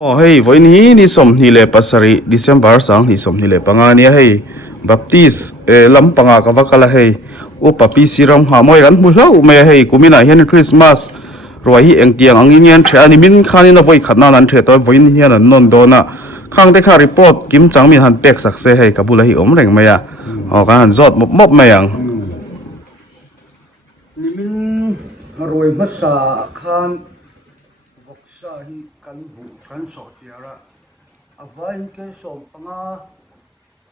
Oh hey, voi ni som ni le pasari December sang ni som ni le panga ni hey baptist lam panga ka wakala hey u papi siram ha moi ran mu hlau me hey kumina hian Christmas roi hi engtiang angin yan thre ani min khani na voi khatna nan thre to voi ni hian an non do na khang te kha report kim chang min han pek sak se hey kabula hi om reng maya ho ka han zot mop mayang ni min roi masa khan Vawksa hi kan bu kan so tiara avain ke so panga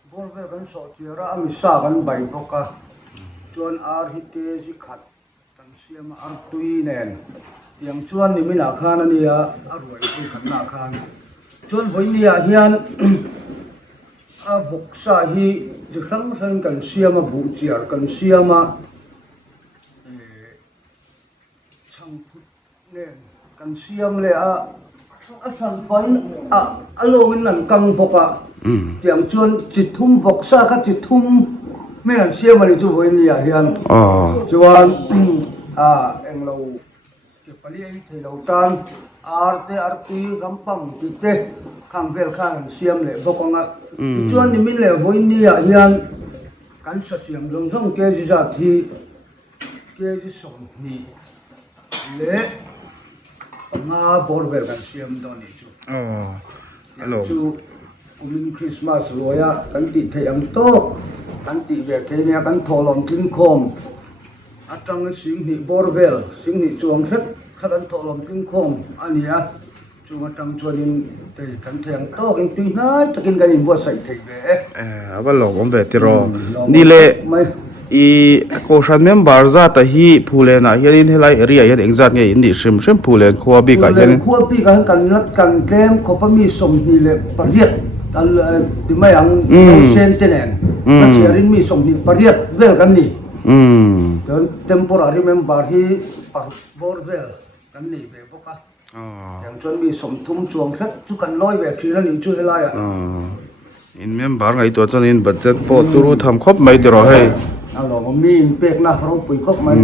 borve kan so tiara ami sa kan bai boka chuan ar hi te ji khat kan siam ar tui nen tiang chuan ni min a khan ania aroi hi khat na khan chuan voi ni a hian a Vawksa hi ji hrang hrang kan siam a bu chiar kan siam a kan siam le a san pain a longin nan kang boka tiang chuan chi thum Vawksa ka chi thum me an siam ani chu voi ni a hian chuan englo ke pali ai thei lo tan arte arti gampang ti te khang vel khang an siam le bokanga chuan ni min le voi ni a hian kan sa siam long thong ke ji ja thi ke ji som ni le nga borber kan siam do ni chu hello chu umin Kristmas Ruai kan ti theiang to kan ti ve theinia kan tholom tin khom atang sing ni borber sing ni chuang khat khan tholom tin khom ania chu atang chuanin te kan theiang to king tui nai takin kan in bo sai thei ve abalong om ve ti ro ni le Kohhran member za ta hi Phullen a hian helai area hian engzat nge in ni shrim Phullen Khua bi ka hian Khua bi ka kan lat kan tlem khopami som ni le pariat al ti mayang sen tenen na chiarin mi som ni pariat vel kan ni don temporary member hi bor vel kan ni ve boka yang chon mi som thum chuang khat chu kan loi ve thina ni chu helai a in member ngai to chon in budget po turu tham khop mai ti ro hei alo mi in pek na ro pui khop mai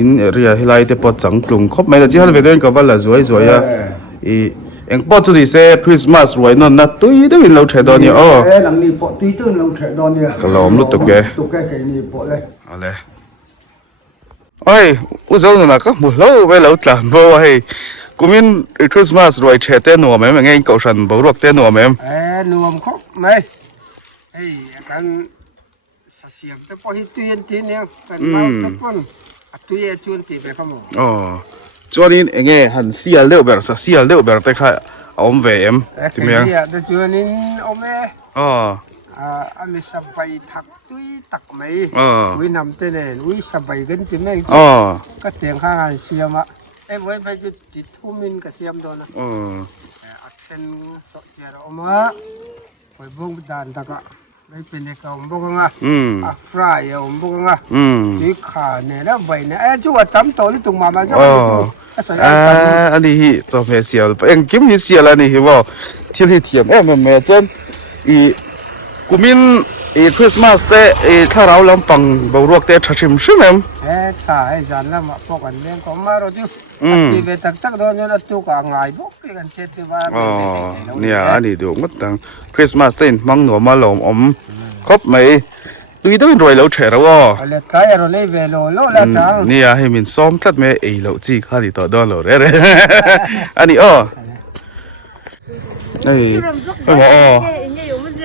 in area hilai te pot chang tlung khop mai la chi hal ve den ka bala zoi zoi ya eng pot chu di se Christmas Ruai non na tui de in lo the do ni lang ni po tui tu lo the do ni ka lom lu tu ke ni po le ale oi u zo na ka mu lo ve lo tlan bo hei kumin Christmas Ruai the te no mem ngai Kohhran bo rok te no mem nuông khóc mày hey kan siam te po hi tuyen tin ne kan mau ta pon tuye chun ti be khamo chuan in enge han sial leu ber sa sial leu ber te kha om ve em ti me ya de chuan in ome ami sabai thak tui tak mai ui nam te ne ui sabai gan ti mai ka teng kha han siam a e voi bai ju ti thumin ka siam do na a then so cher oma voi bong dan ta kaไม่เป็นเก่าบุกงะฟรายบุกงะที่ขาเนี่ยแล้วใบเนี่ยจู่ว่าจำตัวที่ตุ่มมาจู่อันนี้ฮิจอมเสียลเอ็งกิมฮิเสียลนี่ฮิบ่ที่ที่เทียมแม่จนกูมินคริสต์มาสเตถ้าเราลำปังบ่รวกเตทัชิมชิมแม่ใช่จันแล้วมาพวกกันเลี้ยงก็มาเราจู่ที่เวตักโดนเราจู่ก็ง่ายบุกกันเช็ดที่ว่าเนี่ยอันนี้ดูมัดตังคริสต์มาสเตนมังหนัวมาหลอมครบไหมตุยต้องรวยแล้วเฉยแล้วว่ะเล็กกายเราเลยเวโลโลแล้วจังนี่ให้มินซ้อมทัดแม่เอเราจีข้าดีต่อดอนเราเร่อันนี้ไอ้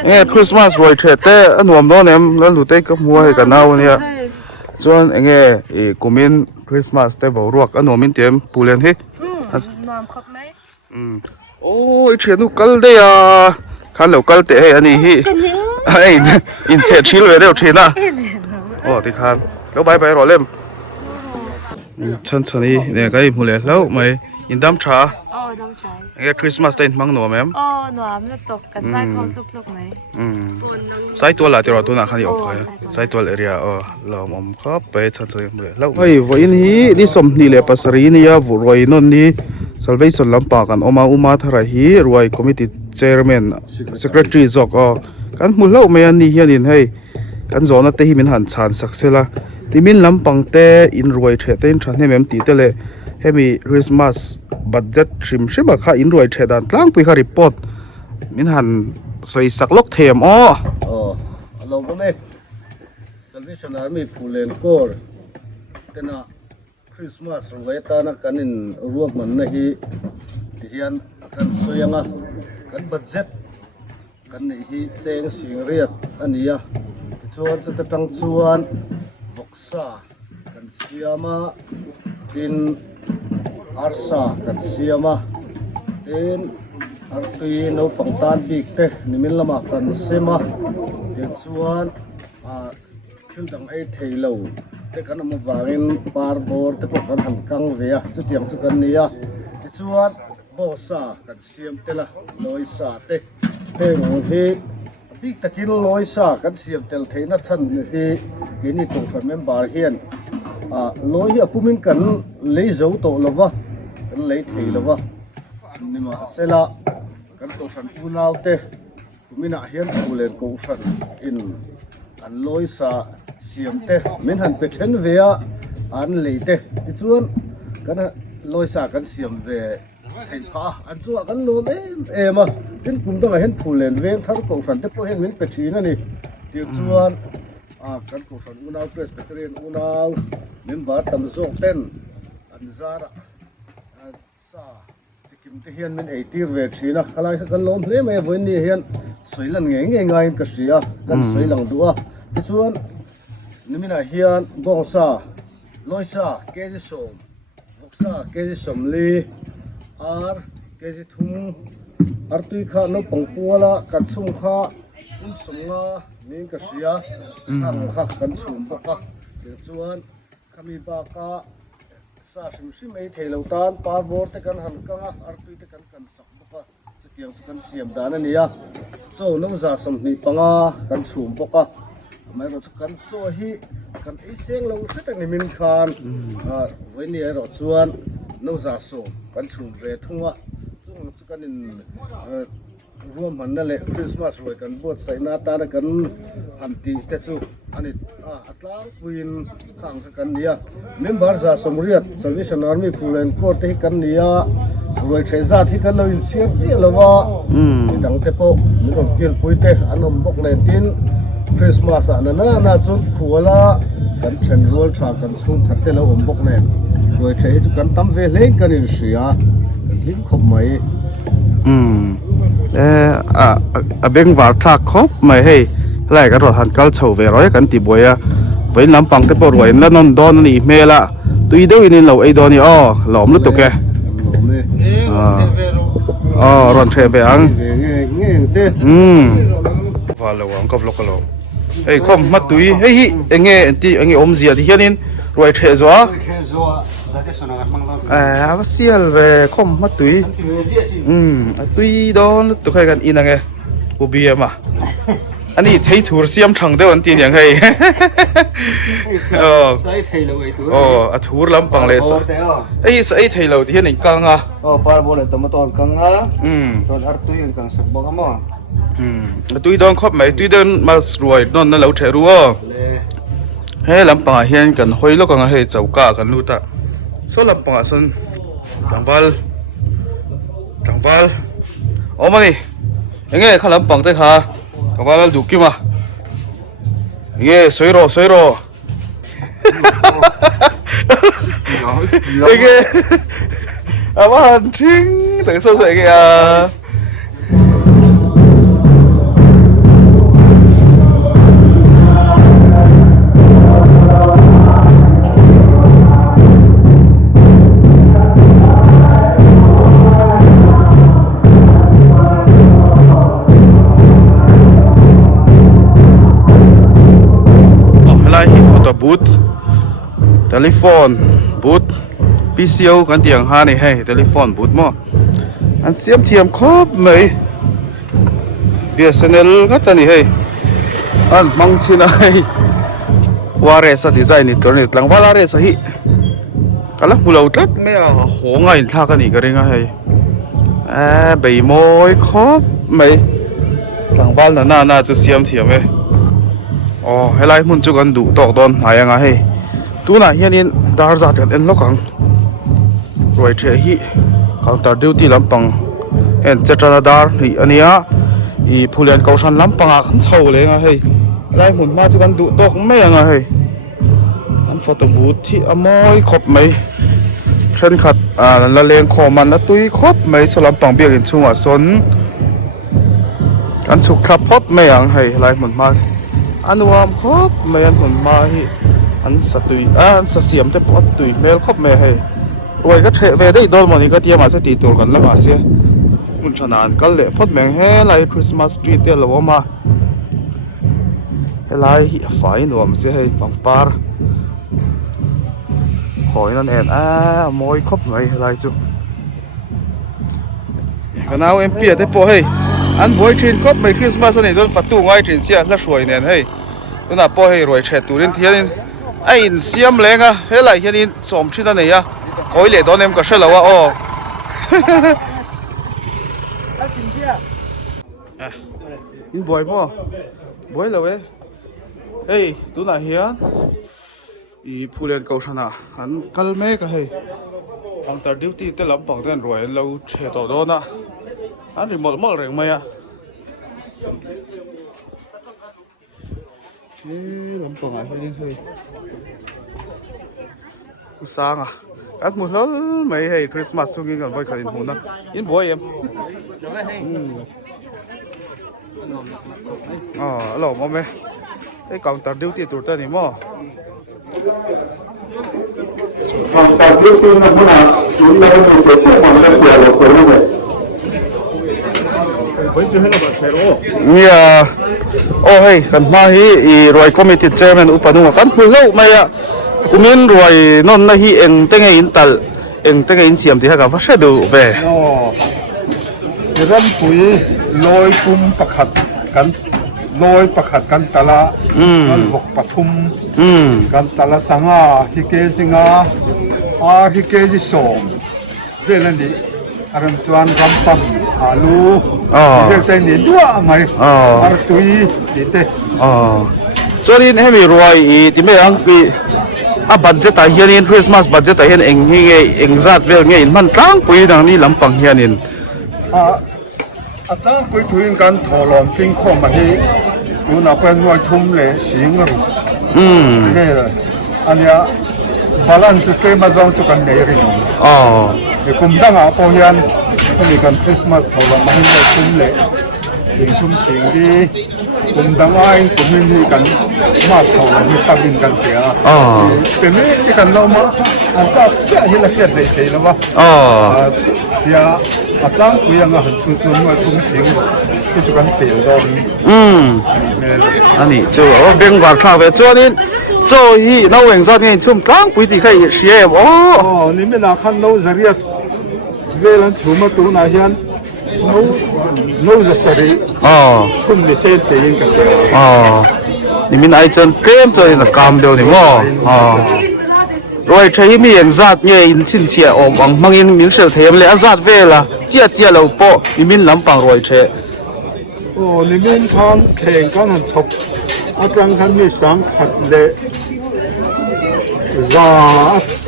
เนี่ยคริสต์มาสรวยเฉยแต่อันหวมโน่นเนี่ยแล้วดูเต้กับหัวให้กันเอาเนี่ยส่วนเนี่ยกูมินคริสต์มาสแต่บ่รวกอันหวมินเตรียมปูเรียนที่นอนครบไหมโอ้ยเชียนุกัลเดียขันเหลวกัลเตะให้อันนี้ฮิไอ้อินเทอร์ชิลเลยเดี๋ยวทีน่ะโอ้ที่ขันแล้วไปรอเล่มฉันนี่เนี่ยก็อีกหมดเลยแล้วไม่ยินดำชาดำชาไอ้คริสต์มาสเต็นมังหนัวไหมหนัวมันจะตกกันใส่คอทุกๆไหมใส่ตัวละที่เราตัวหนักขันออกไปใส่ตัวเรียเราอมครับไปฉันหมดเลยแล้วไอ้วันนี้นี่สมนี่เลยภาษาอีนี่บุรวยนนนี่Salvation lampakan uma tharahi Ruai committee chairman secretary zok kan mulau mayan ni hianin hei kan zona te hi min han chan saksela timin lampang te in Ruai the te in than hem ti te le hemi Christmas budget trim shima kha in roi the dan tlang pui kha report min han soi sak lok them o alo me Salvation Army Phullen Khua tena Kristmas Ruai ta na kanin ruak man na hi tihian kan soyanga kan budget kan ni hi cheng sing riat ania chuan chu tang chuan Vawksa kan siama tin arsa kan siama tin artui no pangtan bik te nimin lama kan sema tin chuan thildang ai theilo te kan am wangin par bor te pok kan han kang ve a chu tiang chu kan nia ti chuan bosa kan siam tela loi sa te ngong hi big takin loi sa kan siam tel theina than hi kini Kohhran member hian loi hi apumin kan leizo to lova kan lei thei lova nima sela kan Kohhran unau te kumina hian Phullen Khua in an loi sa siam te min han pe then vea an lei te ti chuan kan loi sa kan siam ve thei pha an chu kan lo em tin kum dang hen Phullen veng thar Kohhran te po hen min pe thina ni ti chuan kan Kohhran unau Presbyterian unau member tam zok ten an zara sa kim te hian min 80 ve thina khalai kan lom hle me voin ni hian soilan nge ngai ka sia kan soilang duwa ti chuan nimina hian bongsa loisa keji som Vawksa keji som li ar keji thum artui kha no pangpuala kan chung kha un somnga ning ka sia khang kha kan chum boka ti chuan khami ba ka sa sim ei theilo tan par bor te kan han kanga artui te kan sak boka chu tiang chu kan siam dan ania so no za som ni panga kan chum boka mai ro kan cho hi kan ei seng lo se ni min khan voi ni ro chuan no za so kan chum ve thunga chung chu kan in ruam man na le Kristmas Ruai kan bot sai na ta na kan han ti te chu ani atlang puin khang kan nia member za somriat Salvation Army Phullen Khua te kan nia Ruai theza thi kan lo in siam chi lawa dang te po mi ron kil pui te anom bok ne tin Christmas na chun khuala kan then rol tha kan sung khatte lo ombok ne Ruai the chu kan tam ve hleng kan in sia kan him khop mai a beng war thak khop mai hei lai ka ro han kal chho ve roi kan ti boya với nắm bằng cái bộ ruồi nó non don này mê la tuy đâu nên lẩu ấy đó ni lỏm lúc tục kìa rồi chơi về ăn và lẩu ăn cọp lộc lẩu ấy không mất túi ấy anh nghe ôm gì thì hiện nên rồi chơi gió bác Sial về không mất túi túi đó tụi khai gần in là nghe của bia mà anh ấy thấy thua xiêm thằng đấy anh tinอย่างhay thua lắm bằng lệ sao ấy thấy lâu thì hiện nay căng par bộ lại tụi nó toàn căng rồi ăn túi căng sặc bao mà túi đòn khóc mấy túi đòn mà rồi nó lâu thế rồi hay lắm bằng hiện cần hối lúc càng hay giàu cả cần luôn ta số lắm bằng sân thằng Val ôm mà đi anh nghe khá lắm bằng thế hả kawalan duki mah ye soiro ye apa anjing tak selesai ya booth telephone booth PCO kan tiang ha này hay telephone booth mo anh xem thiam khop mấy BSNL ngắt này hay anh mang chi này ware sa design it kornet lang wala re sa hi kala mulau tat me ho ngai tha ka ni ka ringa hay bei moi khop mấy lang wal na chu siam thiam e hay lại muốn chụp ảnh đủ tọt đòn hay anh ấy tu na hiện in dar ra tiền en lokang rồi chơi hi counter duty lampang hen chetradar hi ania I Phullen Khua lampanga khan chho lenga hei lai mun ma chu kan du dok me anga hei an photo booth hi amoi khop mai thren khat la leng khoman na tui khop mai so lampang biak in chunga son an chuk khlap khop mai ang hei lai mun ma anuam khop mai an mun ma hi an satui an sa siam te pot tui mel khop mai hei roi ka the ve dei dol moni ka tia ma sa ti tur kan lama se mun chanan kal le phot meng he lai Christmas tree te lawama helai hi fai nuam se hei pangpar khoi nan en moi khop ngai helai chu kanau em pia te po hei an boy thin khop mai Christmas ani don fatu ngai thin sia la hruai nen hei tuna po hei roi the turin thianin a in siam lenga helai hianin som thina nei a koi le don em ka shelawa o in boy mo boy lawe hey tuna hian I Phullen Khua an kal me ka hei counter duty te lampang ten roi lo the to do na an ri mol reng mai a lampang a hei hei usanga at mu hol mai hei Christmas sungin kan boy khalin huna in boy em alo mo me cái counter duty tur ta ni mo counter duty na muna chúng ta có thể tiếp tục làm việc ở chỗ này bây giờ hello bạn sẽ ro yeah oh hey kan ma hi roi committee chairman upanu kan hul lo mai a kumin roi non na hi eng tenge in tal eng tenge in siam ti ha ka va se du be ram pui loi kum pakhat kan loi pakhat kan tala kan bok pathum kan tala sanga hi ke singa hi ke ji som velani aram chuan ram pam alu te ni dua mai ar tui ti te sorry hemi roi ti me ang pi a budget a hianin Christmas budget a hian eng hi nge eng zat vel nge in man tlang pui dang ni lampang hianin tlang pui thuin kan tholom ting khom ma hi una pen noi thum le sing ru ne ania balance te ma jong chu kan nei ring e kum danga po hian ni kan Christmas tholom ma hi thum le sing thum sing di kum dangai kum ni kan ma tholom ni tabin kan tia pe me ti kan lo ma an ta cha hi la ket dei thei lo ba tia tlang pui anga han chu chu noi thum sing ki chu kan pel do ani chu beng war kha ve chuanin cho hi no weng zat nge chum tlang pui ti khai hriam ni me na khan lo zaria velan chuma tu na hian no za sari khum le se te yin ka ni min ai chen tlem cho in kam deu ni mo rồi thấy mi en zat nge in chin chia om ang mangin min sel them le azat vela chia lo po ni min lampang roi the ni min khan theng kan han chop atang khan ni sang khat le za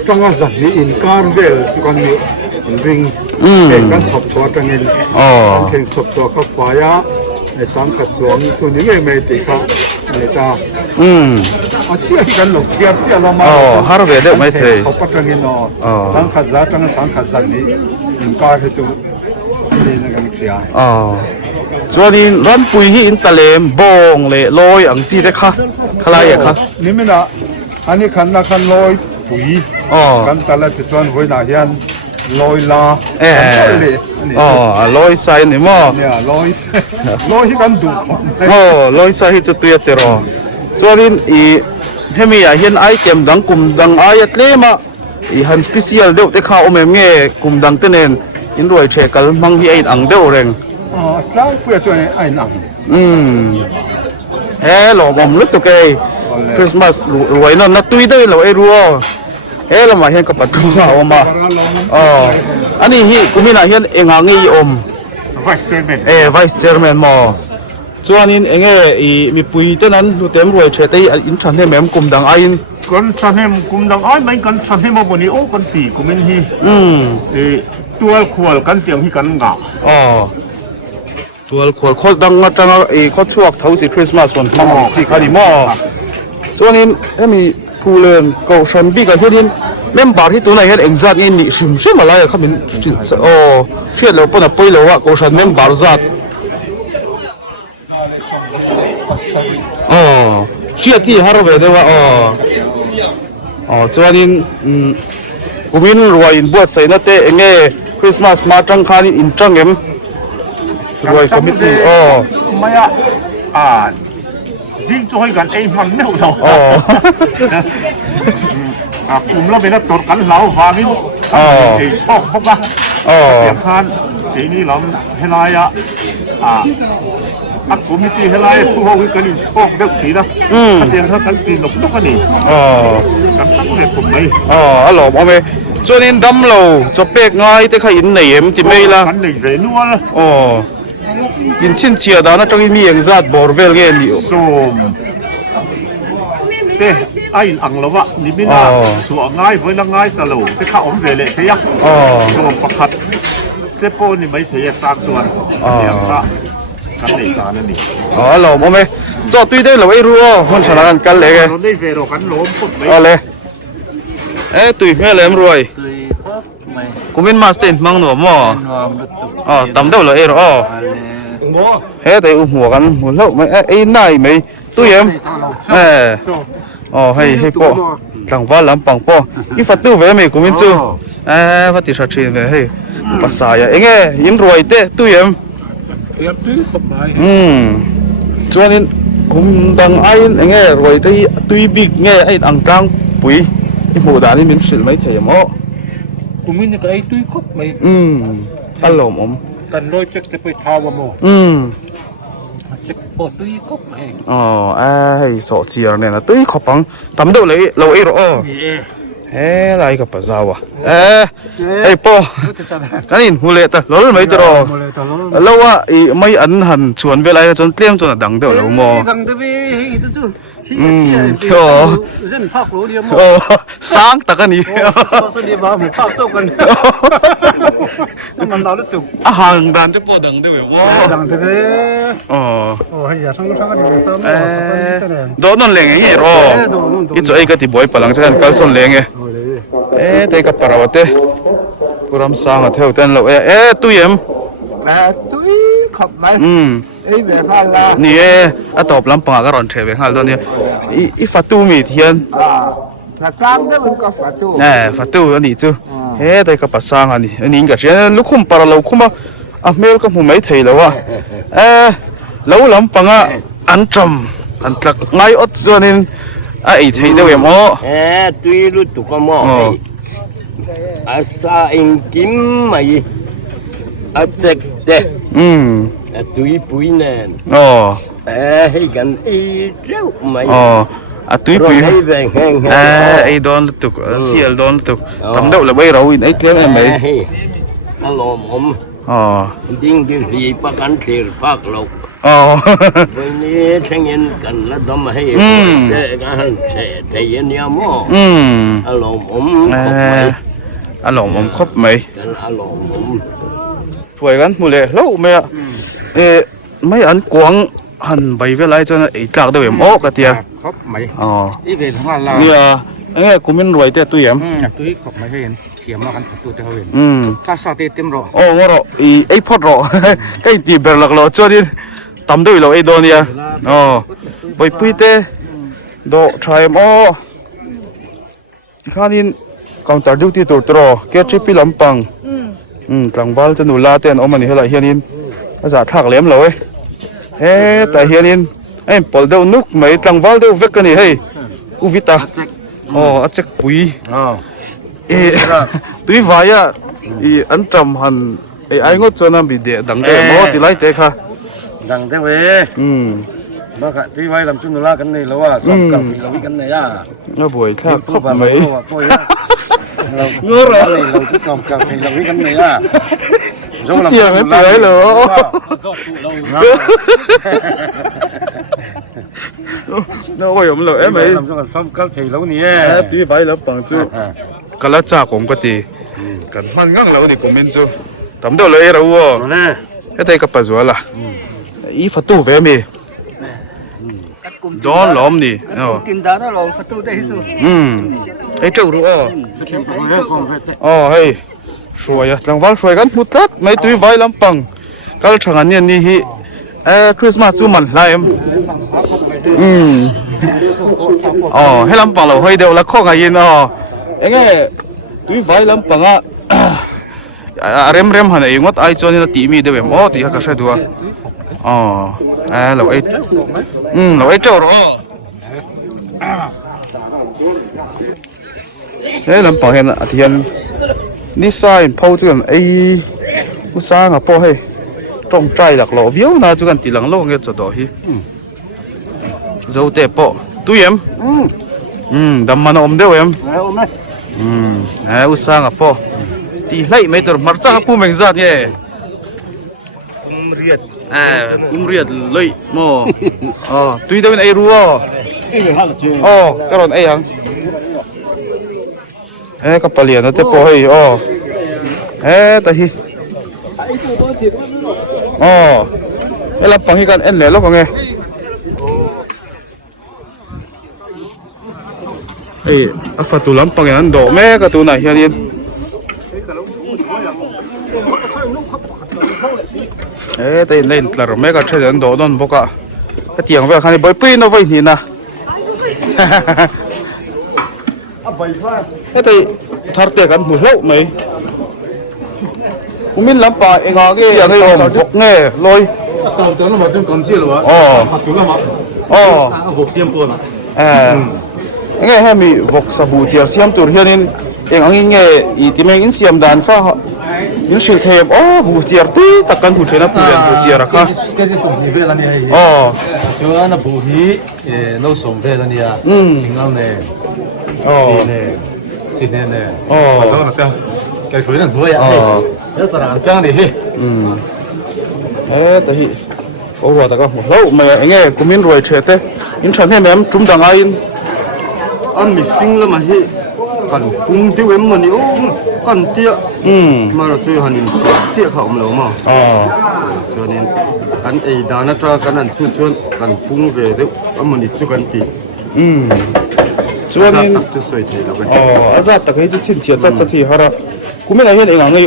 tanga za ni in kar vel chu kan ni ring kan chop chwa tangin theng chop chwa ka paya e sang khat chuang tu ni me ti kha ne ta chia kan lo chia la ma har ve de mai the chop tangin no sang khat za ni in kar he chu ni na kan chia chuanin ram pui hi in talem bong le loi ang chi te kha khalai kha ni me na ani khan na khan loi pui kan tala te chuan voi na hian loi la loi sai ni mo loi hi kan du loi sai hi chu tu te ro chuanin hemi a hian item dang kum dang ai atlema han special deuh te kha omem nge kum dang te nen in roi che kal mang hi ein ang deuh reng tlang pui chuan ai nang hello mom lut to ke Christmas roi non na tui dei lo e ruo hello ma hian ka patu ma ani hi kumina hian enga ngi om vice chairman mo chuanin enge mi pui tenan lutem roi the tei in than he mem kum dang ain con chan hem kum dang ai mai kan chan hem boni o kan ti kumin hi ตัวขวดกันเตียงที่กันกะอ๋อตัวขวดโคตรดังจังไอ้โคตรช่วงเท่าสิคริสต์มาสวันมังจีคาดิมอส่วนนี้มีผู้เล่นก็ชันบีกันที่นี่เล่นบาร์ที่ตัวไหนเห็นเอ็งซัดนี่นี่ชิมอะไรเขาเป็นโอ้เชื่อเราปนไปแล้วว่าก็ชันเล่นบาร์ซัดอ๋อเชื่อที่ฮาร์เวย์ด้วยว่าอ๋อส่วนนี้กูมินรวยบวชใส่นั่นเตะเงี้ยคริสต์มาสมาจังคานี่อินจังเอ็มรวยคอมมิตี้ไม่จริงช่วยกันเองมันไม่หรอกกลุ่มเราเป็นนักตรวจกันเราฟังนี่ชอบพบว่าเสียงคันทีนี้เราให้ลายกลุ่มที่ให้ลายผู้เขากันนี่ชอบเด็กทีนะเสียงเขากันตีหนุกนุกกันนี่กันตั้งแต่ผมไม่หล่อมาไหมช่วงนี้ดำเราจะเป๊กง่ายแต่เขาอินไหนเอ็มจิไม่ละกันไหนเรนัวละยินชินเชียดานะจังมีเองซัดบอร์เวลเงี้ยนี่ส้มเต้ไอ้อังละวะนี่ไม่น่าสวง่ายเวลาง่ายตลอดที่ข้าอมเวลเทียบส้มประคัดเจ้าโป้นี่ไม่เทียบสามส่วนเสียงพระกันในสารนั่นนี่หล่อมาไหมจอดตุยได้หรือไม่รู้มันชนะกันเลยเราได้เวลกันล้มปุ๊บไหมเลยตุยแม่เลยมรวยกูมินมาสเตนมังหนูมั่วตำเด้อเลยแต่หัวกันหัวเล่าไม่ไอ้นายไม่ตู้เย็นให้พ่อหลังว่าหลังปังพ่ออีฟัดตู้เว้ยไม่กูมินจูฟัดติดชาชีเว้ยให้ภาษาอย่างเงี้ยยินรวยเต้ตู้เย็นส่วนนี้ผมดังไอ้เงี้ยรวยที่ตุยบิ๊กเงี้ยไอ้อังกลางปุ๋ยที่หัวดานี่มันสิไม่เทียมอ่ะกูมีนี่ก็ไอ้ตุยครบไหมอารมณ์กันโดยจะไปทาวโมจะปวดตุยครบไหมสอดเสียเนี่ยนะตุยขบังทำได้เลยเราเอรอะไรกับภาษาวะพ่อกันนี่หูเล่ตะล้อไม่ตรอแล้วว่าไม่อันหันชวนเวลาจนเตรียมจนดังเดียวเราโมดังเดียวเส้นพักรู้เดียวสร้างตะกันนี่สุดที่บ้าหมู่พักโซ่กันมันเราได้จุกห่างดันจะปวดดังเดียวว่าดังเดียวให้อย่าทั้งกันอยู่ตอนโดนนั่นเลยไงรออีจ้าไอ้ก็ที่บ่อยพลังสักการส่วนเลยไงแต่กับปราวเต้กูรำสร้างเท่าเต้นเราตู้เย็นตุ้ยขอบไหมเวฟาลานี่ตอบลำปางก็ร้อนเทเวฟาลตัวนี้อีฟัตตูมีเทียนนักกลางได้มันก็ฟัตตูฟัตตูอันนี้จูแต่กับภาษาอันนี้ก็เช่นลูกคุ้มปาราลูกคุ้มเมลก็มุ่งไม่ถี่แล้วว่าแล้วลำปางอันจำอันตักง่ายอดตัวนี้ไอ้ที่เดียวมั้งตุ้ยรู้ตุกมั้งอาซาอิงกิมไม่อาเจ็กเด้ตุยปุยนั่นให้กันเจ้าไม่ตุยปุยไอ้โดนตุกเสียลโดนตุกทำได้เลยไม่รู้ไอ้เจ้าไอ้ไม่อารมณ์ผมดิ้งดีประกันเสียพักลูกวันนี้เช่นกันกันแล้วทำให้แต่การเสียแต่ยันยามอารมณ์ผมอารมณ์ผมครบไหมอารมณ์ผมถวยกันหมดเลยแล้วไม่ไม่อันกวางหันใบเวลาจนไอ้กากเดียวโอ้กระเทียครบไหมอีเวนทั้งวันเราเนี่ยกูไม่รวยแต่ตุ้ยตุ้ยครบไหมเห็นเขียมมากันตัวเท่าเห็นข้าสาธิตเต็มรองรอไอ้พอดรอไอ้ตีเบลล์รอจนทำด้วยเราไอ้โดนเนี่ยไปปุ้ยเต้โดชายมข้านี่กองตัดดิวที่ตัวตรอแกทริปปีลำปังกลางวันจะหนูลาเต้นเอามันนี่อะไรเฮียนินภาษาทักเลี้ยมเลยแต่เฮียนินปอลเดวนุกไม่กลางวันเดวเวกกันนี่อุวิตาอาเจ็กปุยตุยวายอันจำหันไอ้งดจนนั่นบิดเดดังเดมอติไลเตะค่ะดังเดเวบ้าค่ะตุยไว้ลำจุนหนูลากันนี่แล้วว่าต้องกับปีเราวิกันเนี่ยน่าบ่อยค่ะครบไหมเราเราที่กองกับเราวิกันเนี่ยเตียงไม่เปื่อยเหรอน่าโอ้ยผมเลยไหมทำจนซ้อมกับทีแล้วนี่ตีไว้แล้วปังจูกะละจ่าผมก็ตี กันมันงั้งเรานี่ผมเป็นจูทำเดี๋ยวเลยเราอ่ะไอ้เตยกับปัจจุบันละอีฟัตตูเวมีดอนล้อมนี่กินดานะเราประตูได้ที่สุด ไอ้เจ้ารู้อ่ะอ๋อเฮ้ยช่วยจังหวะช่วยกันมุดลัดไม่ตุยไว้ลำปังก็ทางนี้นี่ฮิคริสต์มาสจุมันไล่อ๋อให้ลำปังเราให้เดี๋ยวละข้อไงยินอ๋อเอ้ยตุยไว้ลำปังอ่ะเริ่มหันเองว่าไอ้จอนี่ตีมีเดี๋ยวอ๋อตีก็ใช่ตัวอ๋อเราไอ้เราไอ้เจ้าหรอเฮ้ยลำปังเห็นอ่ะที่เห็นนี่ใส่พอจุกันไอ้ผู้สร้างอ่ะพ่อให้ตรงใจหลักหล่อวิวนะจุกันตีหลังโลกเงี้ยจะต่อฮีเจ้าเตะพ่อตู้เยี่ยมดำมันอมเดียวเยี่ยมอุตส่าห์อ่ะพ่อตีไล่ไม่ตัวมาจ้าผู้เมืองจัดเนี่ยเรียดเลยโม่ตุยเดี๋ยวเป็นไอ้รัวก็รอนไอ้ยังกับปลาเลียนนะเตะพ่อให้แต่ฮีแล้วปังฮีกันเหลือแล้วก็ไงฟัตุลัมปังยันโดแม่กับตัวไหนเฮียนี่แต่เล่นแล้วแม่ก็เชื่อยันโดนบอกอ่ะก็เตียงไว้คันนี้ใบปีนเอาไว้นี่นะแต่ทาร์เตกันหมดแล้วไหมกูมินลำปาเองอ่ะก็ยังให้ผมพกเงี้ยลอยตอนนั้นมาจนก่อนที่หรอวะหัดตัวละมาพกเสียมตัวนะเงี้ยให้มีวกสบู่เจียเสียมตัวเฮียนี่เองเงี้ยอีที่แม่งเสียมด่านข้ายิ่งชื่อเทมบูเจียปีตะกันหูเทน่ะผู้เรียนบูเจียระค่ะก็จะส่งที่เวลาเนี่ยชัวร์นะบูฮีเราส่งเวลาเนี่ยถึงเราเนี่ยสิเนี่ยภาษาหนักจังแกคุยนั่นด้วยอ่ะแล้วตลาดจังดิแต่ฮีโอ้โหแต่ก็หมดแล้วไม่เงี้ยกูมินรวยเฉยแต่ยินฉันให้แม่จุ่มดังไอ้อันมีสิ่งละมันฮีกันปุ้งที่เว้นมันนี่โอ้กันเตี้ยมาเราช่วยหันเจี๊ยเขามาแล้วมาช่วยนี่กันไอ้ดานะจ้ากันนั่นช่วยกันปุ้งเวเดี๋ยวมันนี่ช่วยกันตีช่วยนี่จะสวยทีแล้วกันอาจารย์แต่ก็ให้จุดทิ้งเสียจัดทีฮะระกูไม่ได้เห็นเองไง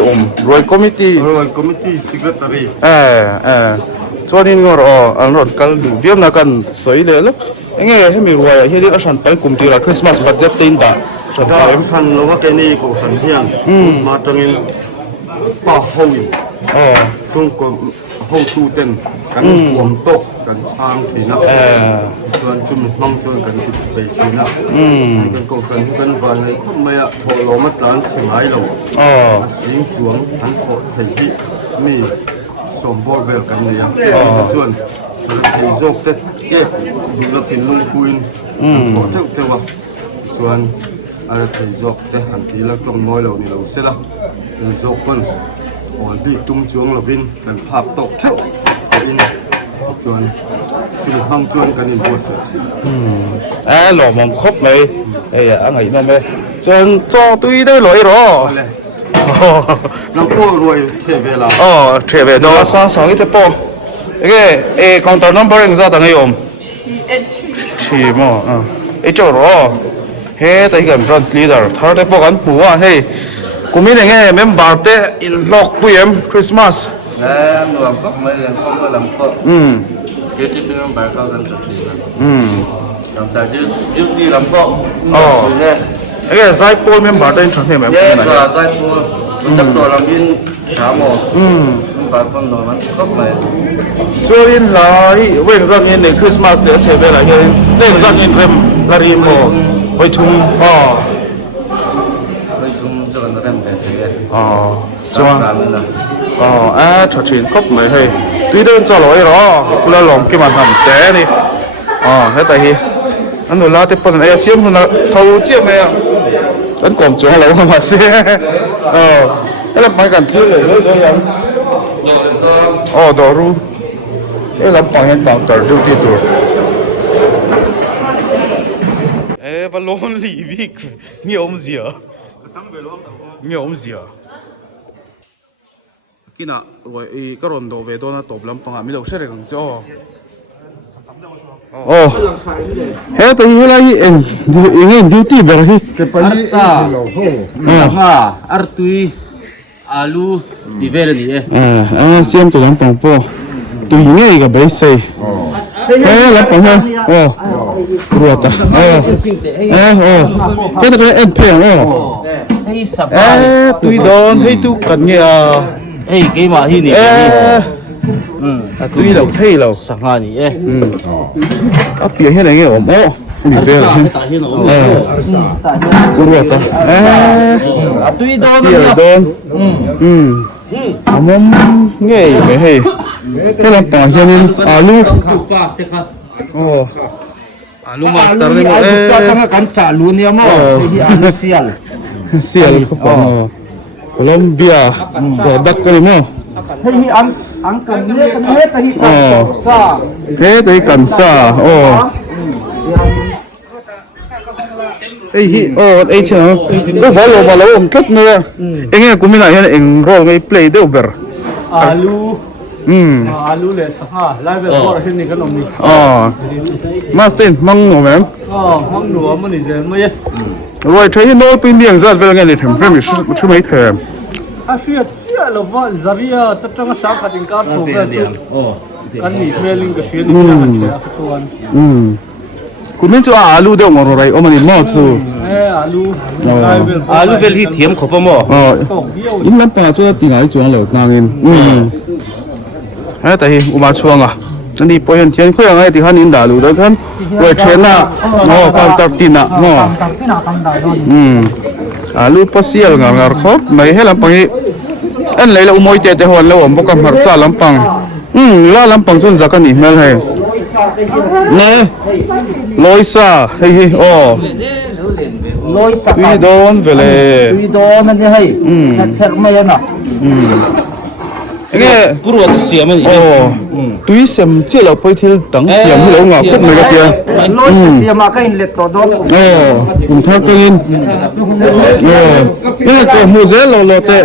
รวยคอมมิตี้สิกเรตารีช่วยนี่งออันรถกันดูเวียนนักกันสวยเลยแล้วเงี้ยให้มีรวยให้ได้อาชันไปกลุ่มที่เราคริสต์มาสบัตเจ็ตตินตาถ้าฟันเราว่าแกนี่ก็สันเทียนมาจังอินป่าห้องช่วงก็ห้องตู้เต็มกันห่วงโต๊ะกันช้างทีนะส่วนจุ่มน้องชวนกันติดไปทีนะกันก็สันกันวันไหนไม่อะพอเรามาตั้งเชียงรายเราสิงจวงทั้งโคตรไทยที่มีสมบูรณ์แบบกันเลยส่วนที่โจกเต็ดเก็บดูแลกินลุงคุยขอเจ้าว่าส่วนที่โจกเต็ดหันทีละกลมน้อยเรานี่เราเสร็จแล้วโจกคนอ่อนดีตุ้มจวงเราวินกันภาพตกเท่าอินส่วนที่ห้องจวนกันอินบัวสุดหล่อมอมครบเลยอะไรนั่นเลยส่วนจอตุ้ยได้ลอยหรอน้ำปูรวยเทเวลาเทเวลาสองอีเทปอcounter number ยังจะตั้งยังชีมั้งเจ้าหรอแต่อีกอัน translator ถ้าได้พวกกันผัวกูมีอย่างเงี้ย member เตะ in lock ปุยม Christmas หลวงพ่อไม่เรียนพ่อไม่ลำพ่อเกี่ยวกับเรื่องแบบเขากันจัดทีนะแต่ยุติลำพ่อไซโปล member ได้ช่วยให้ไหมไซโปลมันจะตัวลำยินสามหมดบางคนนอนมันครบเลยช่วยลาเว้นสักนิดในคริสต์มาสเดือนเช้าเวลาเห็นเล่นสักนิดเริ่มลารีโมไปทุ่งไปทุ่งจะเป็นเริ่มแต่เช้าช่วงชัดเจนครบเลยที่เดินจะลอยหรอกูละหลงกี่มันทำแต่นี่ให้แต่ฮีอันนู้นลาที่ปนเสียมคนละเท่าเจี๊ยบไหมอันกลมจ้วงเรามาเสียแล้วไปกันที่เลยยังดอรูลำปางยังต่างต่อดูที่ตัวบอลลูนลีบิกเงี้ยอมเสีย nhiều ông gì à cái nào rồi cái rồn đồ về đó nó tộp lắm bằng mi đầu sẽ được không chứ hết thì hết lại ingin duty berhi Arsa, artui, alu, di vele ni siam tu lắm bằng po tu nghe cái base say lắm bằng ha ruột à cái đó cái em phèn tui đón hay tu cần nghe cái mà hi ni tui đầu thấy lâu sang ha ni bia hết này nghe ổn bị bê ruột à tui don sial đón mắm nghe cái hay cái làm bằng cho nên alu alu master ni mo tanga kan chalu ni mo hi alu sial sial Colombia product cái mo hi ang kan le kan he ta hi ka sa thế thì cần sa ấy chứ nó phải lo mà lo ông kết nữa anh nghe cũng mình lại anh rồi ngay play đâu ber alu alu le sa ha live for hin ni kan om ni Master măng ngủ em mong nuo mo ni je mo ye rồi thấy nó bên miệng ra về ngay để thèm phim chứ mấy thèm a fiat sia lo va zaria ta tanga sa khatin ka tho ga chu kan ni mailing ka fiat ni ka chuan cũng nên cho alu đâu mà rồi ông mình mót chứ alu vel hi thiam khopa mo in lắm pa cho tiền ấy chuang lẩu ngang tại vì mà chuang à chân đi bôi hiện khơi ngay thì hắn in đảo đó hắn quay chuyện à còn tập tin à alu pasial ngar khóc mấy hết làm bằng anh lấy là môi tệ hoàn lâu ông bốc cầm hạt cha làm bằng la làm bằng chân ra cái gì mel hay nè lối xa hay loi sa tuy đón về lệ tuy do na ni hai thak mai na nghe kuruat siam ni tuy xem chưa là phải thiếu tầng tiệm lâu ngọc khúc này cái kia loi sa sia ma kain let to do cùng thao cái in cái cái mua dễ lo tệ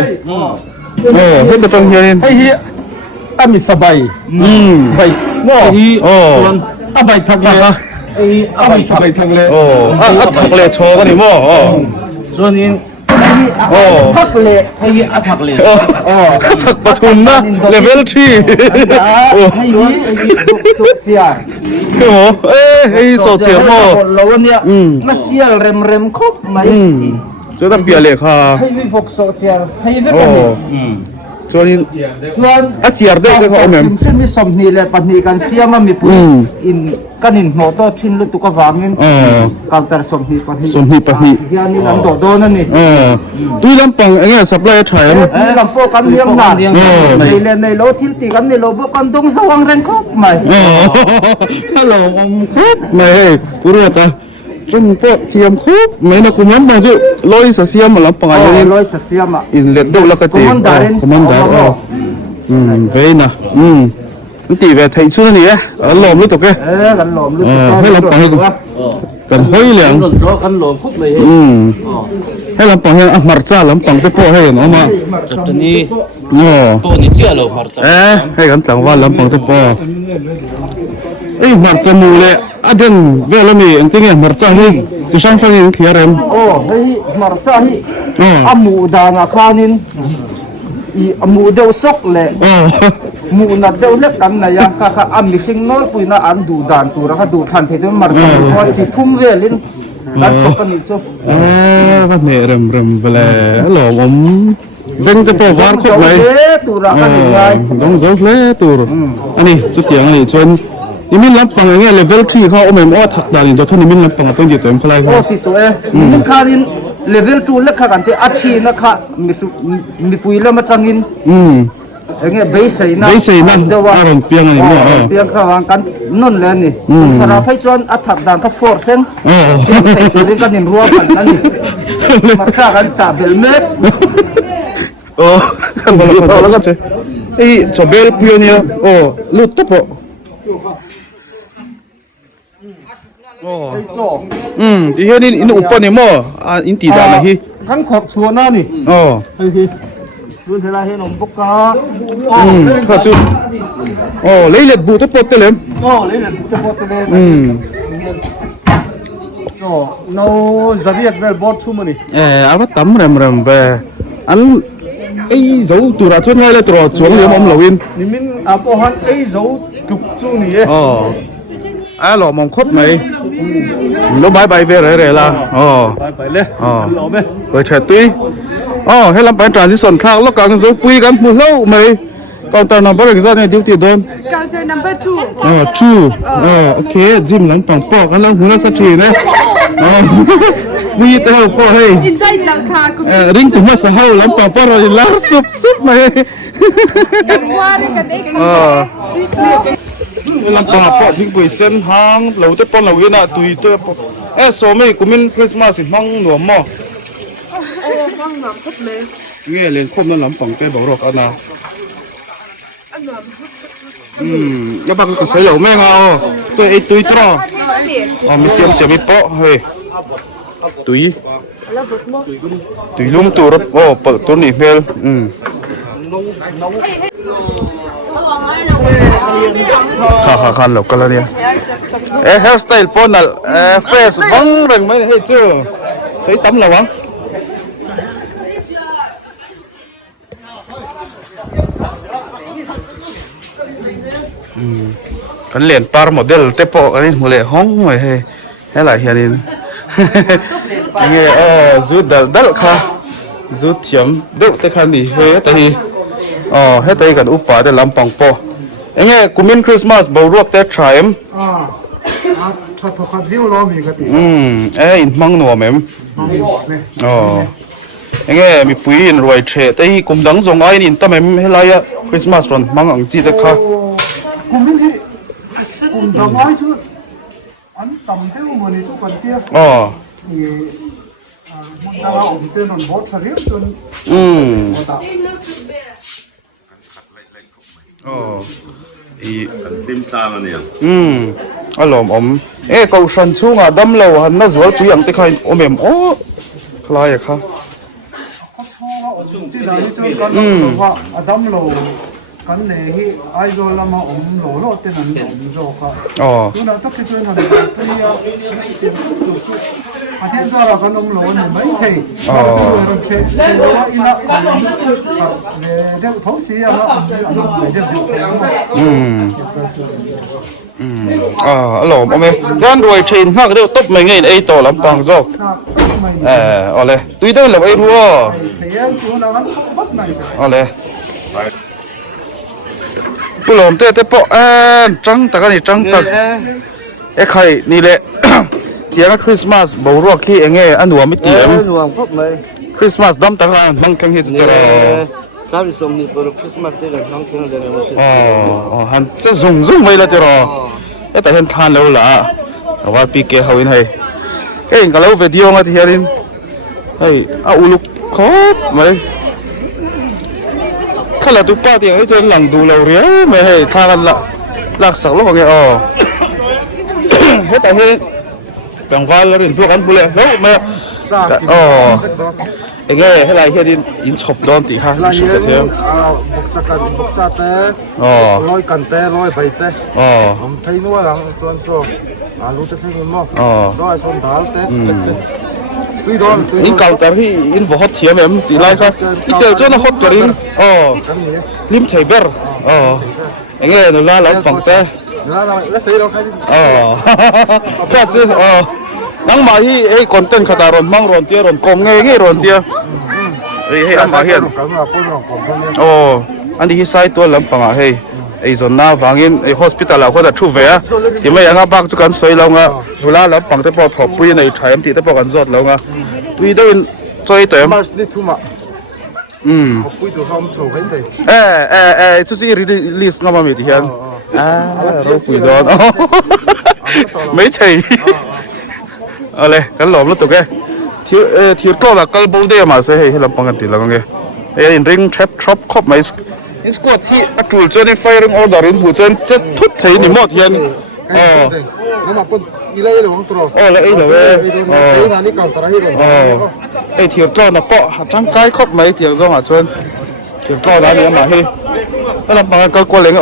hết tập trung hiện hi ami sabai bai mo hi abai thak le ami sabai thak le thắc lệ cho cái này mò cho nên thak le hay athak le thắc bát thun na level 3 hay so chia so chia mò lo nia ma sial rem khop mai cho ta bia lệ kha hay Vawksa chia hay ve kan cho nên chuan chia đây cái ông em sim mi som ni le pan ni kan siama mi pu in kanin no to thin lu tu ka wangin counter som ni pan hi hian ni an do na ni tuy lắm bằng anh em supply thải em lam po kan liam na nei le nei lo thil ti kan nei lo bo kan dong zawang ren khop mai hello ông khóc mày pura ta chân po tiêm khóc mấy nó cũng nhắm bằng chứ lôi sa xiêm mà lắm bằng anh em loi sa siama in lệ đâu là cái tiền commander về nè tỷ về thành xuân này á lòm lúc tục cái kan lom lu hay là bằng cái cần hơi liền kan lo khúc này hay là bằng cái mặt cha lắm bằng cái po hay nó mà chặt ni to ni chia lo har cha hay cái chẳng qua lắm bằng cái po ấy mặt cha mù lệ aden về là mình anh tiếng mặt cha đi thì sang sang những kia em hei marcha hi amu dana khanin i amu deu sok le mu na deu le kan na ya ka ami sing nol puina an du dan tu ra ka du than the mar ko chi thum velin kan chop ani chu cái này rầm về là ông bên cái po var khóc này tu ra ka ni ngai dong dấu lẽ tu anh này chút tiếng anh này chuyên mình làm bằng nghe level 3 เขาเอาไม่ถักดารินตัวนี้mình làm bằngต้องยึดเต็มใคร ti to min kharin level 2 le kha kan te athi na kha mi puila ma tangin enge base na aron piang này mà piang kha wang kan non le ni thara phai chon athak dan ka for sen sim te ri kan in ruwa kan ani ma cha kan cha bel me kan bol ko la ka che ei chobel pionia lut to po thì hiện in upan ni mo in ti da na hi กันขอบชัวน่านี่ อ๋อ เฮ้ยชวนเธอละเห็นผมปกา ข้าจุอ๋อเลยเล็ดบูตปดเตลม โอ้เลยเนี่ยจะพอตัวเองโซ่เราจะเรียกเวลบอสชุ่มนี่อาว่าตั้มเริ่มไปอันไอ้เจ้าตัวราชวนให้เลยตัวจวงเลี้ยมอมเหลวินนี่มันอาปหันไอ้เจ้าจุกจู่นี่อ๋อหล่อมองคดไหมแล้วบายไปเลยล่ะอ๋อไปเลยอ๋อหล่อไหมเปิดเฉดตุ้ยอ๋อให้ลำไปทรานซิชันข้าวแล้วกันจะปุยกันหมดแล้วไหมก่อนตอนนั้นบริษัทเนี่ยดิวตีโดน counter number 2 two โอเคจิมหลังปังปอกกันแล้วหัวสักทีนะวีเต้าปอให้อินได้หลังคาคุณริงถึงมาสะเฮาหลังปังปอกเราล้างซุบไหมกันว่ากันเองลำปังปอกทิ้งปุ๋ยเส้นหางเราจะป้อนเราวินาตุยตัวโซไม่กุมินคริสต์มาสมังหนัวหม้อฟังน้ำพุเลยเงี้ยเลี้ยงคมนั่นลำปังแกบอกรอกเอานะอย่าบังก็ใส่เหล่าแม่งเอาเจอไอ้ตุยตรอมีเสียมไม่เปาะเฮ้ยตุยลุ่มตัวรถเปิดตัวนี้เพลข้าหลบกันแล้วเนี่ยเฮร์สไตล์ปนน่ะเฟสวังเร่งไม่ให้เจอใส่ตั้มระวังกันเรียนปาร์โมเดลเตปอันนี้หมดเลยห้องไว้ให้หลายเฮียนินยังไงจุดดัลค่ะจุดเทียมเด็กแต่คันนี้เฮ้ยแต่ที่ให้แต่กันอุปาแต่ลำปังปอยังไงกุมินคริสต์มาสบรวกแต่ทรายถ้าทอดวิวล้อมีก็ตีอินมังหนัวแม่ยังไงมีปุ๋ยรวยเฉดแต่กุมดังส่งไอ้นี่ตั้มแม่ให้ไรอะคริสต์มาสวันมังอังจีแต่ค่ะกุมนี่กุมทำไว้ชุดอันต่ำเท่ามันนี่ทุกคนเตี้ยนี่มันดาวอุ่นเต้นนบอสเรียบจนอีติมตามันเนี่ยอารมณ์กูฉันชูงาดำเราหันน่าสวยตัวอย่างที่ใครเมคลายอะค่ะก็ชอบที่ไหนที่ชอบกันว่าดำเรากันเลยไอ้โจลมาโหลเต้นนั่นโจค่ะดูนะถ้าที่นั่นตัวนี้อาทิตย์ละกันโหลนี่ไม่ใช่เราจะเริ่มเช็คว่าอีน่ะเดี๋ยวท้องเสียแล้วไม่ใช่จุดอารมณ์ย้อนรวยเชนมากเดี๋ยวตบไม่เงี้ยไอ้ตัวลำปังโจเอาเลยตุยเดินเลยไอ้รัวเอาเลยผู้หลงเตะปอจังตะกันนี่จังตะใครนี่แหละเที่ยงคริสต์มาสบ่รวกขี้เงี้ยอันหนัวไม่เตรียมคริสต์มาสดำตะกันมังคังเฮ็ดจะรอสามสมนี่ตัวคริสต์มาสเดือนน้องเพิ่งเดือนหันจะซุ่งไม่ละจะรอแต่เห็นทานแล้วล่ะแต่ว่าปีเกเขาอินให้เก่งกับเราวิดีโอมาที่เฮลินเฮ้ยเอาอุลุกครบมาเลยข้าเราดูป้าที่ให้เจอหลังดูเราเรียไม่ให้ทางกันละหลักสักลูกไงเฮ้แต่เฮ้แบ่งวันแล้วเรียนพวกกันบุเล่แล้วมาเงี้ยให้ไรเฮียดินอินชอบโดนตีค่ะชอบเทียมบุกษาเตะร้อยกันเตะร้อยไปเตะผมใช้นัวหลังส่วนโซ่รู้จะใช้เงินมั้งโซ่ไอ้ส่วนดาวเตะจัดเลยอินเก่าแต่ที่อินฟอร์เทียมแบบตีไรครับที่เจอเจ้าหน้าฮอตตัวนี้ลิมเทเบอร์เงี้ยนู่นละเราปังเตะแล้วสิเราใครก็จะนังมาที่คนเต้นขดารอนมังรอนเตียรอนกงเงี้ยรอนเตียให้อันมาเห็นอันนี้ที่ใส่ตัวลำปังให้ส่วนหน้าฟังอินฮอสพิทอลเราคนจะทุบเวียที่ไม่ยังบักจุกันสวยเราไงเวลาลำปังแต่พอถอดปุยในไทม์ที่แต่พอกันจอดเราไงปุยได้ใจเต็มปุยตัวเขาโชว์กันเลยทุกที่รีสงามามีที่เห็นเราปุยโดนไม่ใช่เอาเลยกันหลอมแล้วตัวแกที่ก็ละกัลบูเดียมาเสียให้ลำปังกันติดแล้วไงริงแทรปช็อปครบไหมอินสกอตที่อัจุลเจนไฟริงออเดอร์อินหูเจนจะทุบเทนี่หมดยันน้ำมันก็ กี่เลยหลวงตัวเลยเลยไอ้ร้านนี้เก่าตระให้หลวงไอ้เที่ยวต้นนะเปาะจังไกลครบไหมเที่ยวจงชวนเที่ยวต้นร้านนี้มาให้แล้วลำบากก็กลัวเลย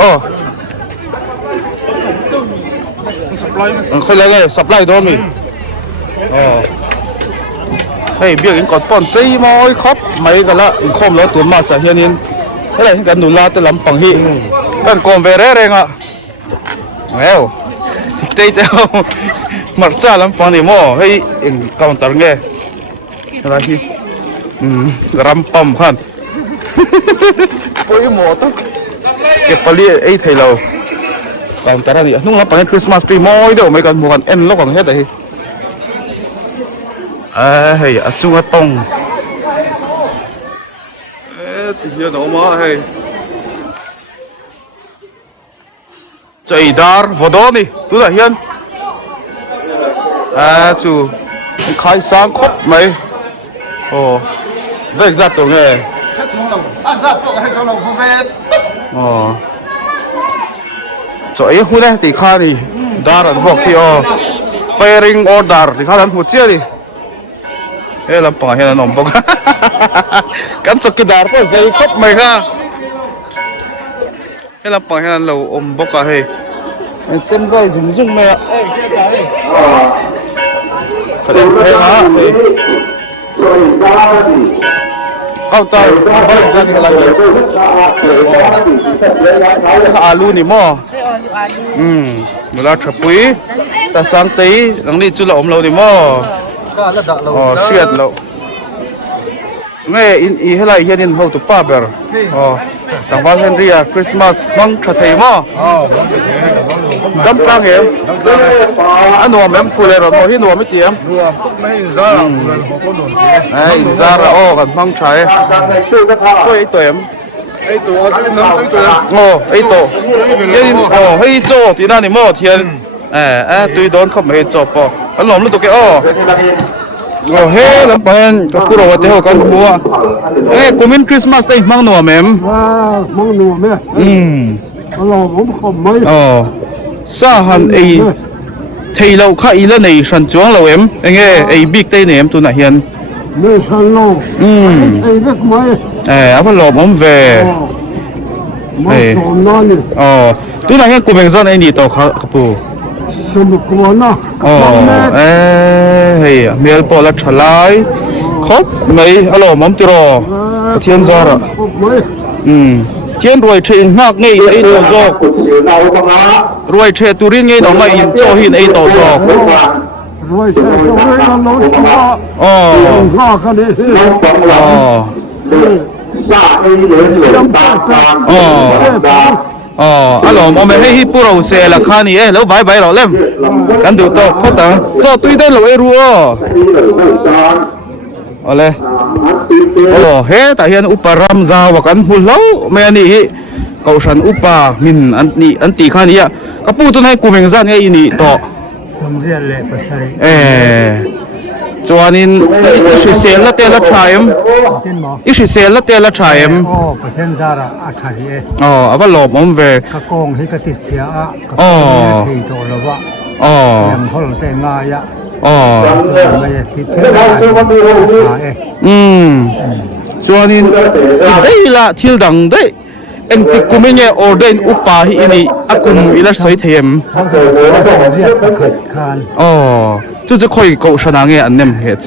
ค่อยเลยสับไล่โดนมีเฮ้ยเบี้ยกินกอดป้อนใจมอยครบไหมกันละอีกคมแล้วตัวมาสะเฮียนินอะไรกันหนุนลาแต่ลำปังฮีกันกลมเวรเรงอ่ะแล้วทิกเตยเจ้ามัดจ้าลำปังนี่มั่วเฮ้ยเอ็งกำตังเงี้ยอะไรที่รำปั๊มขันโอ้ยหมอต้องเก็บปลีไอ้ไทยเรากำตังนี่นุ่งลำปังคริสต์มาสทรีมอยเดี๋ยวไม่กันหมวกันเอ็นแล้วกันเฮ็ดอะไรเฮ้ยอาจุงอาตงติดเยอะหน่อมาเฮ้ยใจดาร์วอดอนี่ดูนะเฮียนจูขายสามครบไหมโอ้ได้จัดตรงนี้จัดตรงให้เขาลงเฟสจ่อยหุ่นเนี่ยตีข้านี่ดาร์พวกที่firing order ที่ข้าทำหัวเจี๊ยดิเฮ้ยลำปางเห็นน้องบอกกันสกิดาร์พวกใจครบไหมค่ะเฮ้ยลำปางเห็นเราอมบอกกันเฮ้ยมันเส้นใจจุ่มๆไหมอ่ะขนาดเฮ้ยฮะเอาใจบริษัทอะไรเนี่ยอาลูนี่มั้งเวลาขับปุ๋ยแต่สังตีหลังนี้จุดละอมเรานี่มั้งเสียดเราเมื่ออีเฮลัยเฮียนินเขาตุป้าเบอร์ต่างวันเฮนรี่คริสต์มาสมังชัดเทมั้งดำกลางเหรออันนัวมันพูดเลยเราโมหินัวไม่เตรียมซาระโอ้กันมังใช้ช่วยไอ้ตัวไอ้ตัวไอ้ตัวยันเฮ้ยโจที่นั่นนี่มั่วเทียนตุยโดนเขาไม่โจปะอันหลอมลูกตัวแกเฮ้ลำปางกับผู้รู้ว่าเดี๋ยวกันหัวกูมินคริสต์มาสได้มังนัวแม่มมังนัวแม่หลอมผมขมไหมสาหันไอ้เที่ยวข้าอีละในฉันจวงเราไอ้บิ๊กได้เนี่ยตัวไหนเฮียนไม่ฉันโลไอ้เล็กไหมเอาไปหลบผมเว่ไม่สมนั่นนี่ตัวไหนเฮียนกูเป็นซ่อนไอ้นี่ต่อครับปู่สมุกวนนะเฮ้ยเมียปอลัดฉลายครบไหมฮัลโหลมัมติรอเทียนซาระเทียนรวยเทียนมากไงไอ้ตัวโจรวยเทียตุรินไงน้องไม่อินโจหินไอ้ตัวโจรวยเทียตุรินน้องชัวรอกันดิฮัลโหลมองไม่ให้ฮิปโปเราเสียละคันนี่แล้วใบเราเล่มกันดูต่อเพราะแต่เจ้าตุ้ยได้เราไอ้รัวอะไรเฮ้แต่เห็นอุปรามจาวกันหุ่นเล่าไม่อันนี้เขาฉันอุปามินอันตีข้านี้ก็พูดตัวให้กูเมงซันไอ้นี่ต่อสมเรียนเลยภาษาจวนนี้อิสเซลละเตละชายอิสเซลละเตละชายเปอร์เซ็นต์ซาระอัฐารีเอาว่าหลบมันเวกะกงให้กติดเสียที่โตแล้วว่ายังเขาหลงแต่ง่ายไม่ติดเชื้อจวนนี้ได้ละทิลดังได้เอ็งติกุมิเนออเดนอุปาหินี่อากุมอิลสอยเทียมจุดจะคอยกูชนะเงี้ยอันเนมเหตุเจ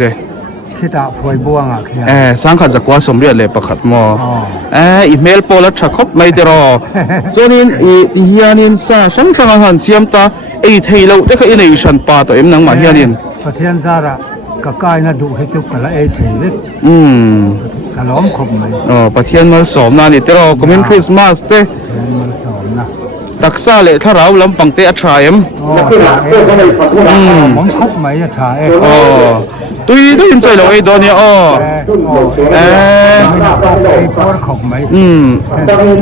คิดอะพวยบัวงอ่ะสังขัดจากว่าสมเรียนเลยประคัดมออีเมลโพลัดชักคบไม่ได้รอจนนี้อีเฮียนินซาฉันฟังอาหารเสียมตาไอ้เทเราได้ก็อินในฉันป่าตัวเอ็มนังมาเฮียนินประเทศซาระก็กายน่าดูให้จุกกันละไอ้เทเล็กกะล้อมคบไหมประเทศมาสมนานี่แต่เราก็มีคริสต์มาสเต้มาสมนะตักซาเลยถ้าเราลำปังเตะชายผมคบไหมจะชายตุยได้ยินใจเราไอ้ดอนเนี่ย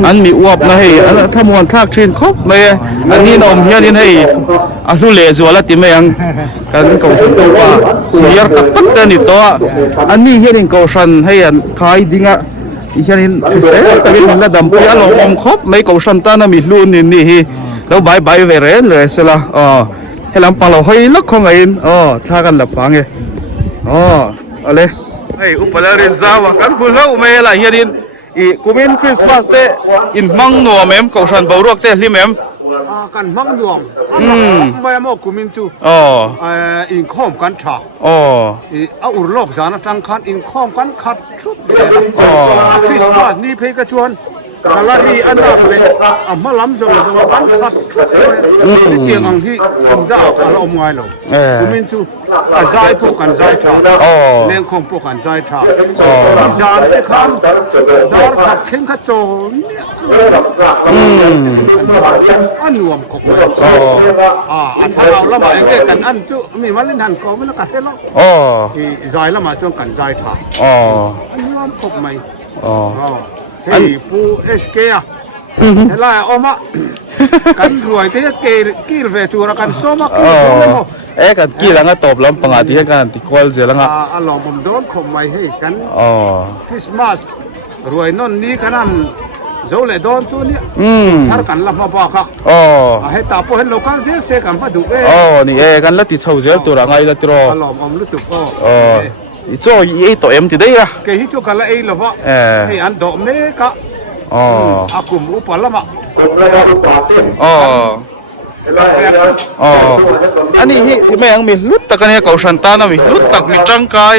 อันมีอวบนะเฮ้ยถ้ามวนคากชินครบไหมอันนี้นมเฮียนี่ให้อันนู้เลสัวละติเมียงกันเกาชันตัวเสียตักตักเตนิตัวอันนี้เฮียนี่เกาชันให้อันขายดิ้งอ่ะเฮียนี่เสียแต่เป็นระดับพี่อารมณ์ครบไม่เกาชันตานะมีรุ่นนี่แล้วใบเวรเลยเสละ ให้ลำปังเราเฮ้ยลักของไงอ๋อท่ากันลำปังไงอ๋ออะไรเฮ้ยอุปเลรินซาวะกันคุณเล่าไม่อะไรเฮียดินอีกูมินคริสต์มาสเตอินมังนัวเมมเกาชันบาวรวกเตลิเมมกันมังดวงไม่มาคุมินจูอินคอมกันชาเอาอุรโลกสารจังคันอินคอมกันขัดชุดคริสต์มาสนี่เพกชวนลารีอันนั้นเลยมาล้ำจงกันขัดชุดเลยเกี่ยงอังที่ผมได้เอาอมไงเราคุมินจูใจพวกกันใจชาเลี้ยงคงพวกกันใจชาจานที่คำดาร์ขัดเข้มขัดโจอันรวมของมันถ้าเราละมาเองกันอันจุมีมาเล่นหันกองไม่ละกันเนาะใจละมาจงกันใจชาอันรวมของมันเฮ้ยปูเอสเกียเฮล่าออกมากันรวยที่เกย์กีร์เวทัวร์กันซ้อมมากันกี่หลังก็ตบล้ำปังอาทิตย์กันติดคอลเสียหลังลองผมโดนข่มไม่ให้กันคริสต์มาสรวยนนนี้กันนั่นโจเลโดนตัวนี้ถ้ากันลำมาบอกค่ะให้ตาพอเห็นโลกันเสียกันมาดูนี่กันแล้วติดเช่าเสียตัวหลังไงละตัวลองผมรู้ตัวจ่อตัวที่ได้ละแกฮิจูกันละหรอวะให้อันดอกเมกะอากุมอุปละมะอันนี้ที่แม่ยังมีลุดตะกันเนี่ยเกาชันตานะมีลุดตักมีจังกาย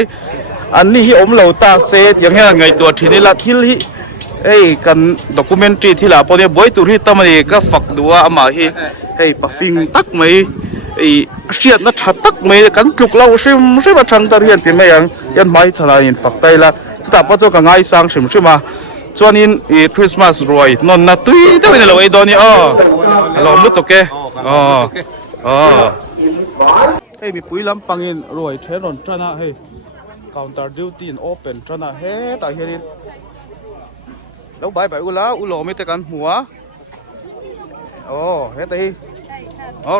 อันนี้ที่อมเหล่าตาเซตอย่างเงี้ยไงตัวที่นี่ละที่ลิกันด็อกิเมนตรีที่ละพอเนี่ยบอยตุรีตามันเองก็ฝักดัวอามาปัฟฟิงตักไหมเชียดนัดตักไหมกันจุกเราใช่ป่ะชันตาเรียนที่แม่ยังไม่ชนะยินฝักไตละแต่พอเจ้าก็ง่ายสร้างใช่ไหมชวนนี้คริสต์มาสรวยนนนัดตุยเดี๋ยวนี้เราดอนนี่เราลุดตัวแกมีปุ๋ยลำปังอินรวยเทรอนจ้านะcounter duty in open จ้านะแต่เฮลินแล้วใบอุลาอุโลไม่แต่กันหัวแต่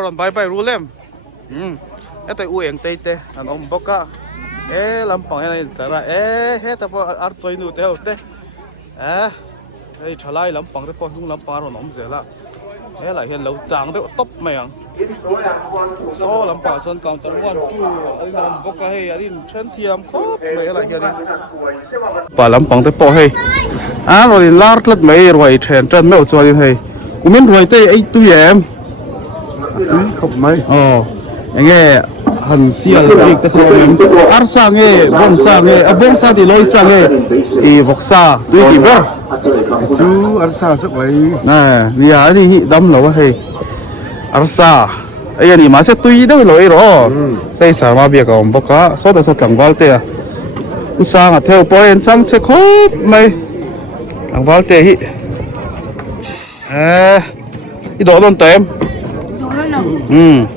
รอนใบรู้เล่มแต่อุเองเตะอันอมบอกกะลำปังอะไรจ้านะแต่พออาร์จอยนูเตฉลายลำปังแต่พอทุ่งลำปังเราหนอมเสียละหลายเห็นเราจางแต่ตบไม่ยังโซ่ลำปังส่วนกลางตะวันจู่ไอ้ลำบอกให้อันนี้เช่นเทียมครบไม่อะไรเห็นป่าลำปังแต่พอให้เราดิลาร์ดไม่รวยเทรนจนไม่เอาจอยให้กูไม่รวยแต่ไอ้ตู้แยมขบไหมอย่างเงี้ยหันเสียลอีกแต่ตัวเองอาร์ซังบงซังบงซาที่ลอยซังวอกซาด้วยกี่บ่จูอาร์ซาสักไว้นี่อันนี้ดำเหรอวะอาร์ซายันนี่มาเสตุยได้เลยหรอแต่สามารถเบียกับผมบอกว่าสอดสักหลังวัลเตียอุตส่าห์เที่ยวไปเห็นช่างเช็คครบไหมหลังวัลเตียอีดอกโดนเต็ม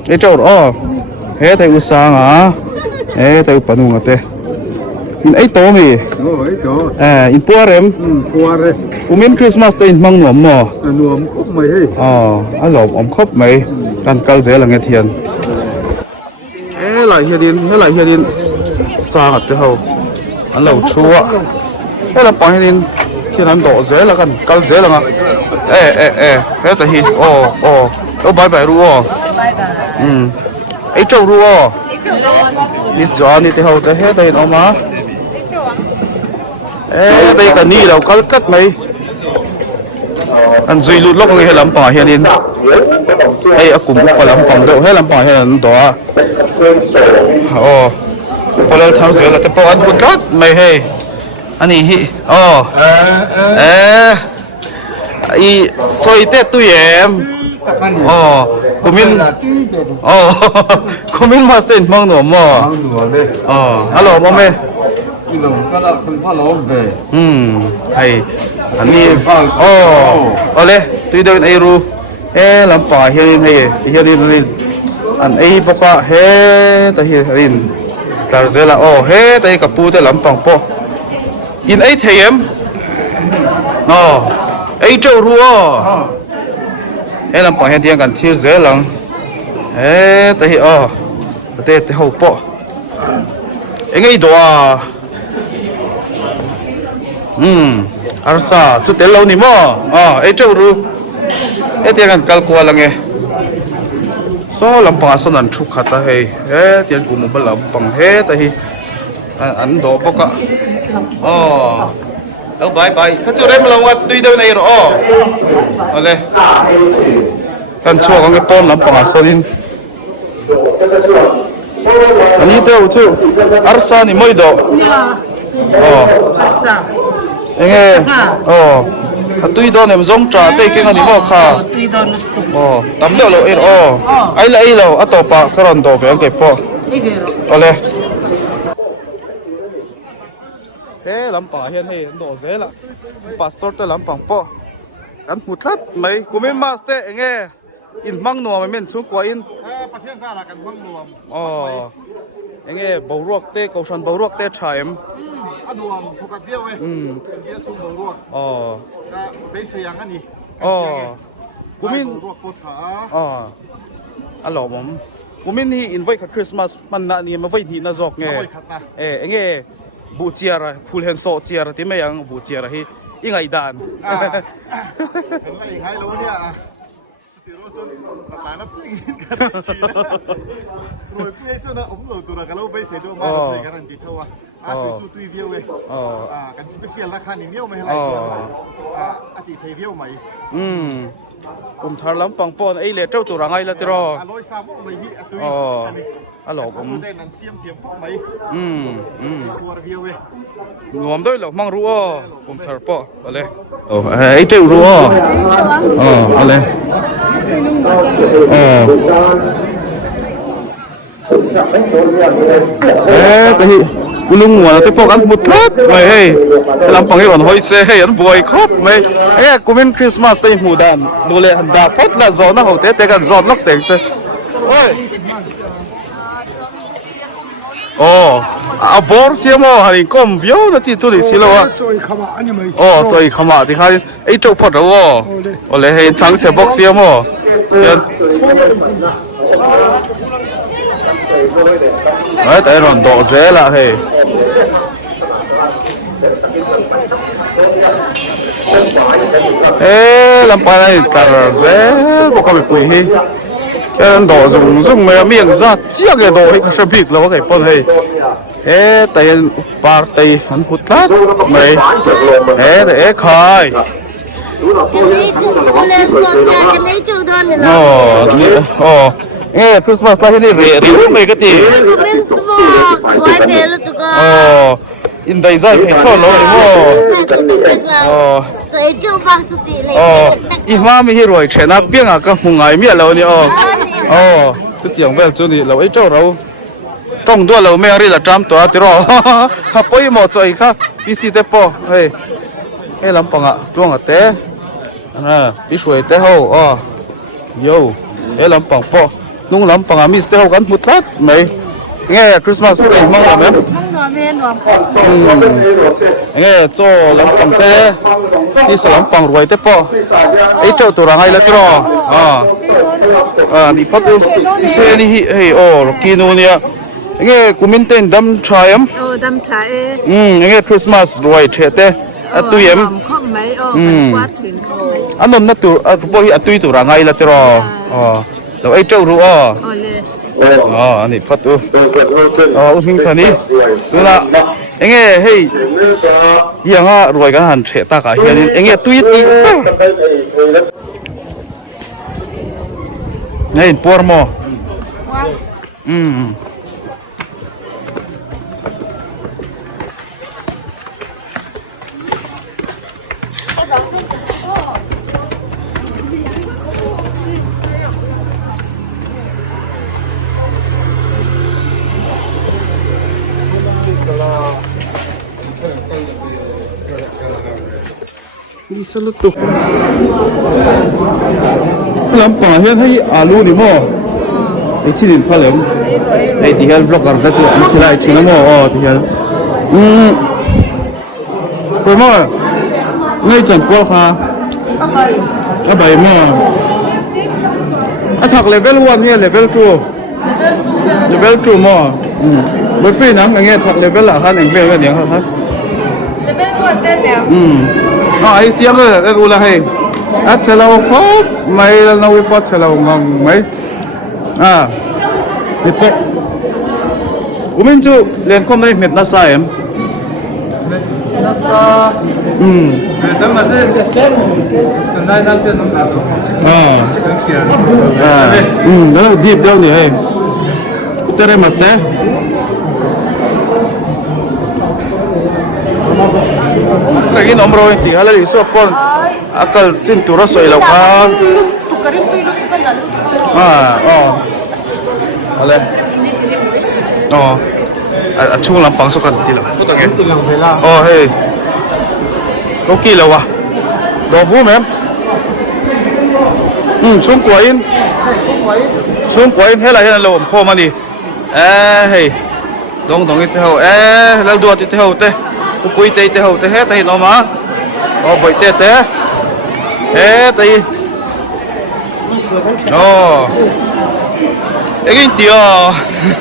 ไอ้เจ้าแต่อุตส่าห์แต่อุปนุงเตอินไอ้โตมีอินปัวเร็มอุมินคริสต์มาสตัวอินมังหนวมหม้อหนวมครบไหมอันหลอมครบไหมการกัลเสียหลังเทียนหลายเฮียดินสร้างเท่าอันเหล่าชัวเราปล่อยให้ดินที่นั้นโดดเสียแล้วกันกัลเสียแล้วไงแต่ฮีเราใบรู้ไอ้เจ้ารู้นี่จอนี่เท่าแต่แต่ออกมาđây cả ni đâu có cất mấy anh duy lút lốc người làm bỏ hiện in cũng có làm bằng độ hết làm bỏ hiện đó bây giờ thằng sửa là cái bao anh phụ trách mày hay anh ấy chơi tết tôi em của mình master mang đồ mà alo mong mày hay anh điเลยตุยเดินไอรูลำป่าเฮียนให้อันไอพวกแต่เฮียนตาเจละแต่กับปูแต่ลำปังปออินไอเทียมไอเจ้ารัวลำปังเฮียนเทียงกันที่เจลังแต่แต่หัวปอไงตัวอาร์ซาจุดเตลเรานี่มั้งไอ้เจ้ารู้ไอ้เตียงกันกัลกัวลังไง so lampang asan an thuk khata hei tian kumu bal lampang he ta hi an do boka oh bye khachu rem lawat tui do nei ro ole kan chuak ang pon lampang asanin ani teu chu arsa ni moi do Arsa. enge tui do nem zong tra te ke ngani mo kha Tui don tam do lo ai la ai lo atopa karon do ve ke po Igero. ole he lampang hian hei do zela pastor te lampang po kan hutlat mai kumin master enge in mang no ma men chu kwa inประเทศสาระกันมั่งรวม enge boruak te Kohhran boruak te thaim อดวงปกติเว้ยเบี้ยชุ่มรวกก็ไปเสียงอันนี้กุมินรวกปวดขาallo mom kumin hi invite kha Christmas man na ni ma vai ni na jok nge enge bu chiara Phullen so chiara ti me yang bu chiara hi ingai dan เป็นไรยังไงรู้เนี่ยตีโรจนหลายนับตีกันรวยเปี้ยจนนะอมโหลตัวกันแล้วไปเสียด้วยมาเลยกันติดเท่าว่าตัวจูตุยเบี้ยวเว้ยกันสเปเชียลราคาหนึ่งเบี้ยวไม่ให้ไรชวนอาทิตย์ไทยเบี้ยวไหมผมทาร์ลำปังปอนไอเล่เจ้าตัวรังไงละติรอร้อยสามไม่ฮิตุยฮัลโหลผมได้นันเสียมเทียมพวกไหมตัวเบี้ยวเว้ยรวมด้วยหรอมั่งรู้ผมทาร์ปออะไรไอเจ้ารู้อะไรแต่ที่ลุงหัวแต่พวกอันมุดลัดไม่เฮ้ยลำพังให้หล่อนหอยเซ่ให้อันบวยครบไม่เฮ้ยกูเป็นคริสต์มาสแต่หูดันดูแลหันดาพอดละจอนนะเขาเตะกันจอนล็อกเตะเจ้โอ้ยบอร์เสียมั้งฮันนี่ก้มเบี้ยวนะที่ตัวนี้สิแล้ววะจอยขมาอันนี้ไหมจอยขมาที่เขาไอ้เจ้าพอดแล้วโอ้เลยให้ช่างเสียบอกเสียมั้งแต่รอนโดเซล่ะเฮ้ยลำปางนี่ตาเซบอกเขาไปปุยเฮ้ยโดซุ่งไม่เมียงซะเจี๊ยกโดให้เขาชอบพิกแล้วว่าไงปนเฮ้ยแต่ปาร์ตี้อันพุทธะไม่แต่ใครChristmas lah ini riu mai ke ti indai zai thei tho lo ma mi hi roi thena pianga ka hungai mi lo ni tu tiang vel chu ni lo ai tho ro tong do lo me ri la tram to ti ro ha poi mo choi kha pi te po hei lam panga tuang ate pi suai te ho yo lam pang po nung lam pang amis te ho kan mutlat mai nghe Christmas te mong la men nghe cho lam pang te ti sa lam pang ruai te po ai chau tu rangai la tro ni patu se ni hei kinu nia nghe kumin ten dam triam dam trai nghe Christmas ruai the te atuyem anon na tu poi atui tu rangai la tro lo ai trâu ru anh ấy phát tu hình thani tu là anh ấy hey yang à rồi cái hàng trẻ ta cả hiện anh ấy tui ti này por mo Saluto. Lampang hian hei alu ni mo. Ai chinin phalem. Ai ti hal vlogger ka chu an thilai thina mo ti hal. Ko mo. Ngai chan pol kha. Abai mo. Athak level 1 เนี่ย level 2. Level 2 mo. Mới phi nắng nghe thak level là khan anh về cái tiếng kha. Level 1 tên nào ai xiêm rồi đây là hay, ăn xe lâu phốt, mấy là nấu bát xe lâu ngon mấy, lehpek umin chu len khom nei met na sa em Kita masih kenal nanti nunggu. nó deep đâu nhỉ em cái này mặt thế lagi nomor itu halal isu pun akal cintu rasa ilau kan halal chung lampang sukan tidak hey ok là wa đồ vũ mềm xuống quay hết là lồng khô mà đi hey đông đông cái theo là đua thì theo thế cúi tay theo thế hết tay nó mà bậy thế tay cái gì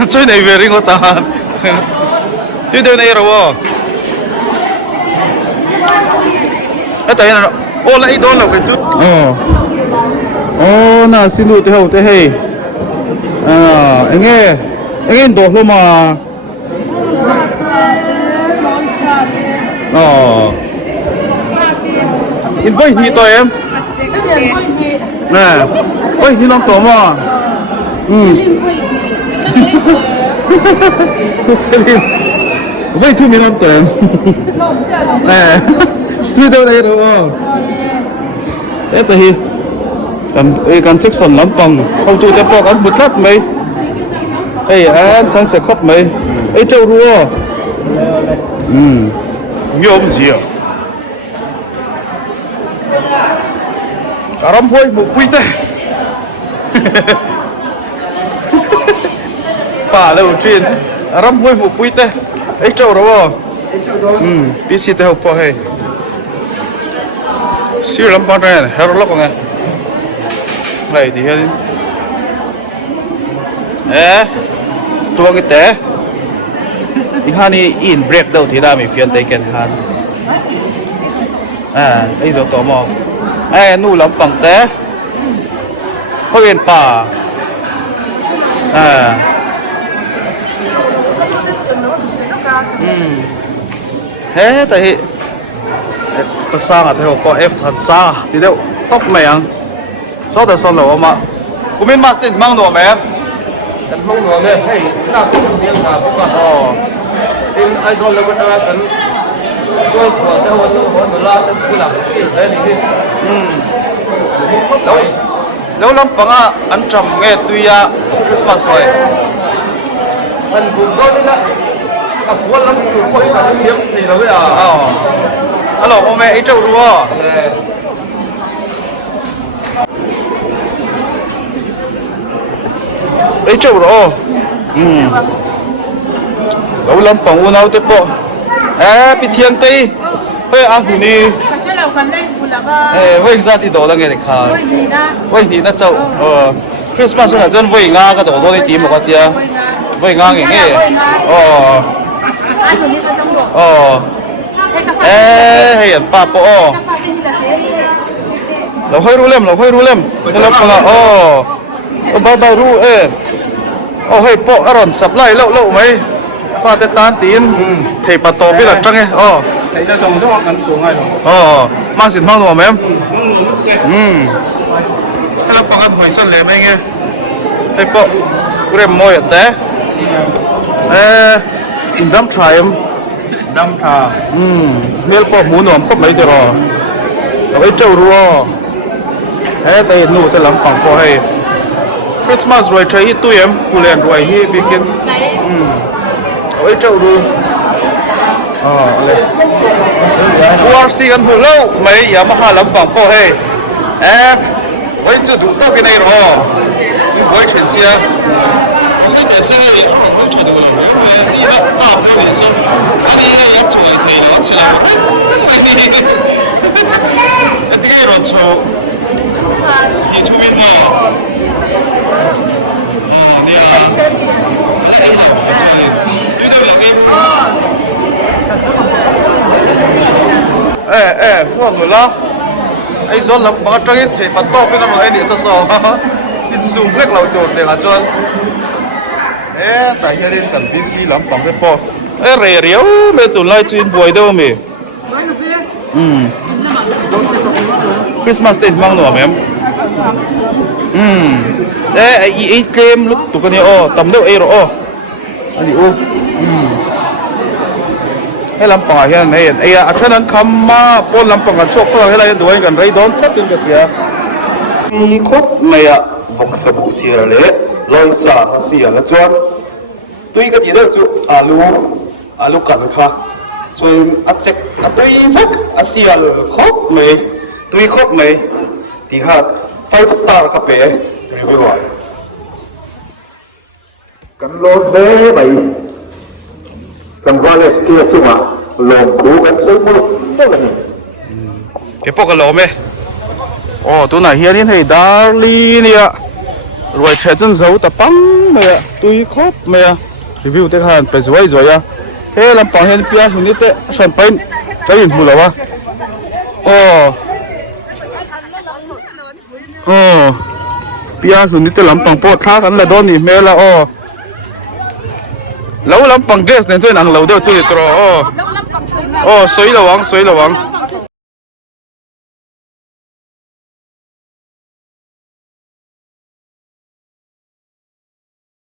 chơi này về đi ngồi ta chơi điều này rồi tay nó lại đó là cái chút na xin lỗi theo thế hey anh nghe đồ luôn mà in với hi tôi em nè với hi nó tổ mà với thu mình làm tổ em nè thu đâu đây rồi thế thìกันศึกษาล้ำปังเอาตัวแต่พอกันบุตรไหมฉันจะคบไหมเจ้ารัวยอมเสียอารมณ์ห้วยหมูปุ้ยเต้ป่าแล้วจีนอารมณ์ห้วยหมูปุ้ยเต้เจ้ารัวพี่สิเต้าพอให้สิล้ำปังแน่เฮโร่ล็อกไงnày thì hơnตัวงี้แต่อีกฮันนี่อินเบรกเดียวที่ได้มีเฟียนเตกันฮันไอ้ตัวมองนู่นลำปังแต่เขาเห็นป่าแต่ภาษาอะไรเขาก็เอฟทันซาทีเดียวตกไม่ยังsao được son lẩu mà, cũng biết master mang đồ mẹ, Cần không đồ mẹ, hey, sao cũng tiếng là cũng còn. Em ai son lẩu cái cần tôi của theo nó là cái là cái đấy đi. Lâu lắm bằng anh trầm nghe tuy Kristmas Ruai. Anh cũng có đấy đó, à phun lắm cũng có cái hiếm thì là bây giờ. Alo, hôm nay ấy trâu đua. Ấy trâu rồi, lâu lắm bằng u nào thế po, bị thiên tây, ăn hủ ni, ra thì đồ là nghe được khá, thì nó trâu, Christmas là dân vây nga cái đồ đó đi tìm một cái tia, vây nga nghe, hay ăn pa po, lâu hơi ru lem, thế là còn là bao ru hay po aron sập lại lâu mấy pha tết tan tím thì bà tổ biết là trăng ấy thấy nó trồng rất cắn xuống này rồi mang xịt mang đồ mà em cái là phòng ăn hồi sân lem anh nghe hay po cái mồi ở té in đâm trà em đâm trà nếu po muốn nộm khóc mấy giờ rồi ấy trâu rùa tay nụ tay lắm bằng po hay Kristmas Ruai chơi ít tuổi em, Phullen Ruai hi bikin, ôi trâu luôn, URC kan hulu lâu mấy giờ mà hà lắm bằng po hay, ôi chú đủ tao cái này rồi, ôi chuyện gì à, ôi chuyện gì vậy, ôi chuyện đâu rồi, đi đâu, tao đâu vậy sao, anh đi đâu chơi thì nó chơi, anh đi cái rồi chơi, đi chơi mình mà. Phullen người lo, ai dọn làm bằng trăng thì bắt to cái nó lại đi sao sao, in zoom black lau to te la chuan tại hian kan busy lampang te po re riau me tu lai chu in buai do me Christmas te mang no mem ai claim look tu kan o tam deuh ei ro o ani uให้ลำปางเห็นไหมไอ้อาคนั้นคำมาป้นลำปางกันชกพวกอะไรด้วยกันไรโดนทัดกันเสียมีครบไหมอ่ะบอกสบู่เชียร์เลยลอยสาเสียละจวนด้วยกันทีเดียวจูอาลูกันค่ะส่วนอาเจ็กด้วยฟักอาเสียครบไหมด้วยครบไหมที่หา5 star กับเป๋รีวิวไว้กันโลดเบ้ไปกันว่าเลยเกี่ยวกับว่าลงคูกันซื้อมือได้เลยเก็บพวกกันโลไหมโอ้ตัวไหนเฮียนี่ให้ดาร์ลีเนี่ยรวยเทจนเจ้าแต่ปังไหมอ่ะตุยครบไหมอ่ะรีวิวเด็กหันไปสวยอ่ะเฮ้ลำปางเห็นเปียหุ่นนี่เตะแชมเปญจะยินพูดหรอวะโอ้เปียหุ่นนี่เตะลำปางปวดท้ากันละโดนนี่แม่ละแล้วลำปังเดสเนี่ยช่วยหนังเราเดี๋ยวช่วยตัวสวยระวัง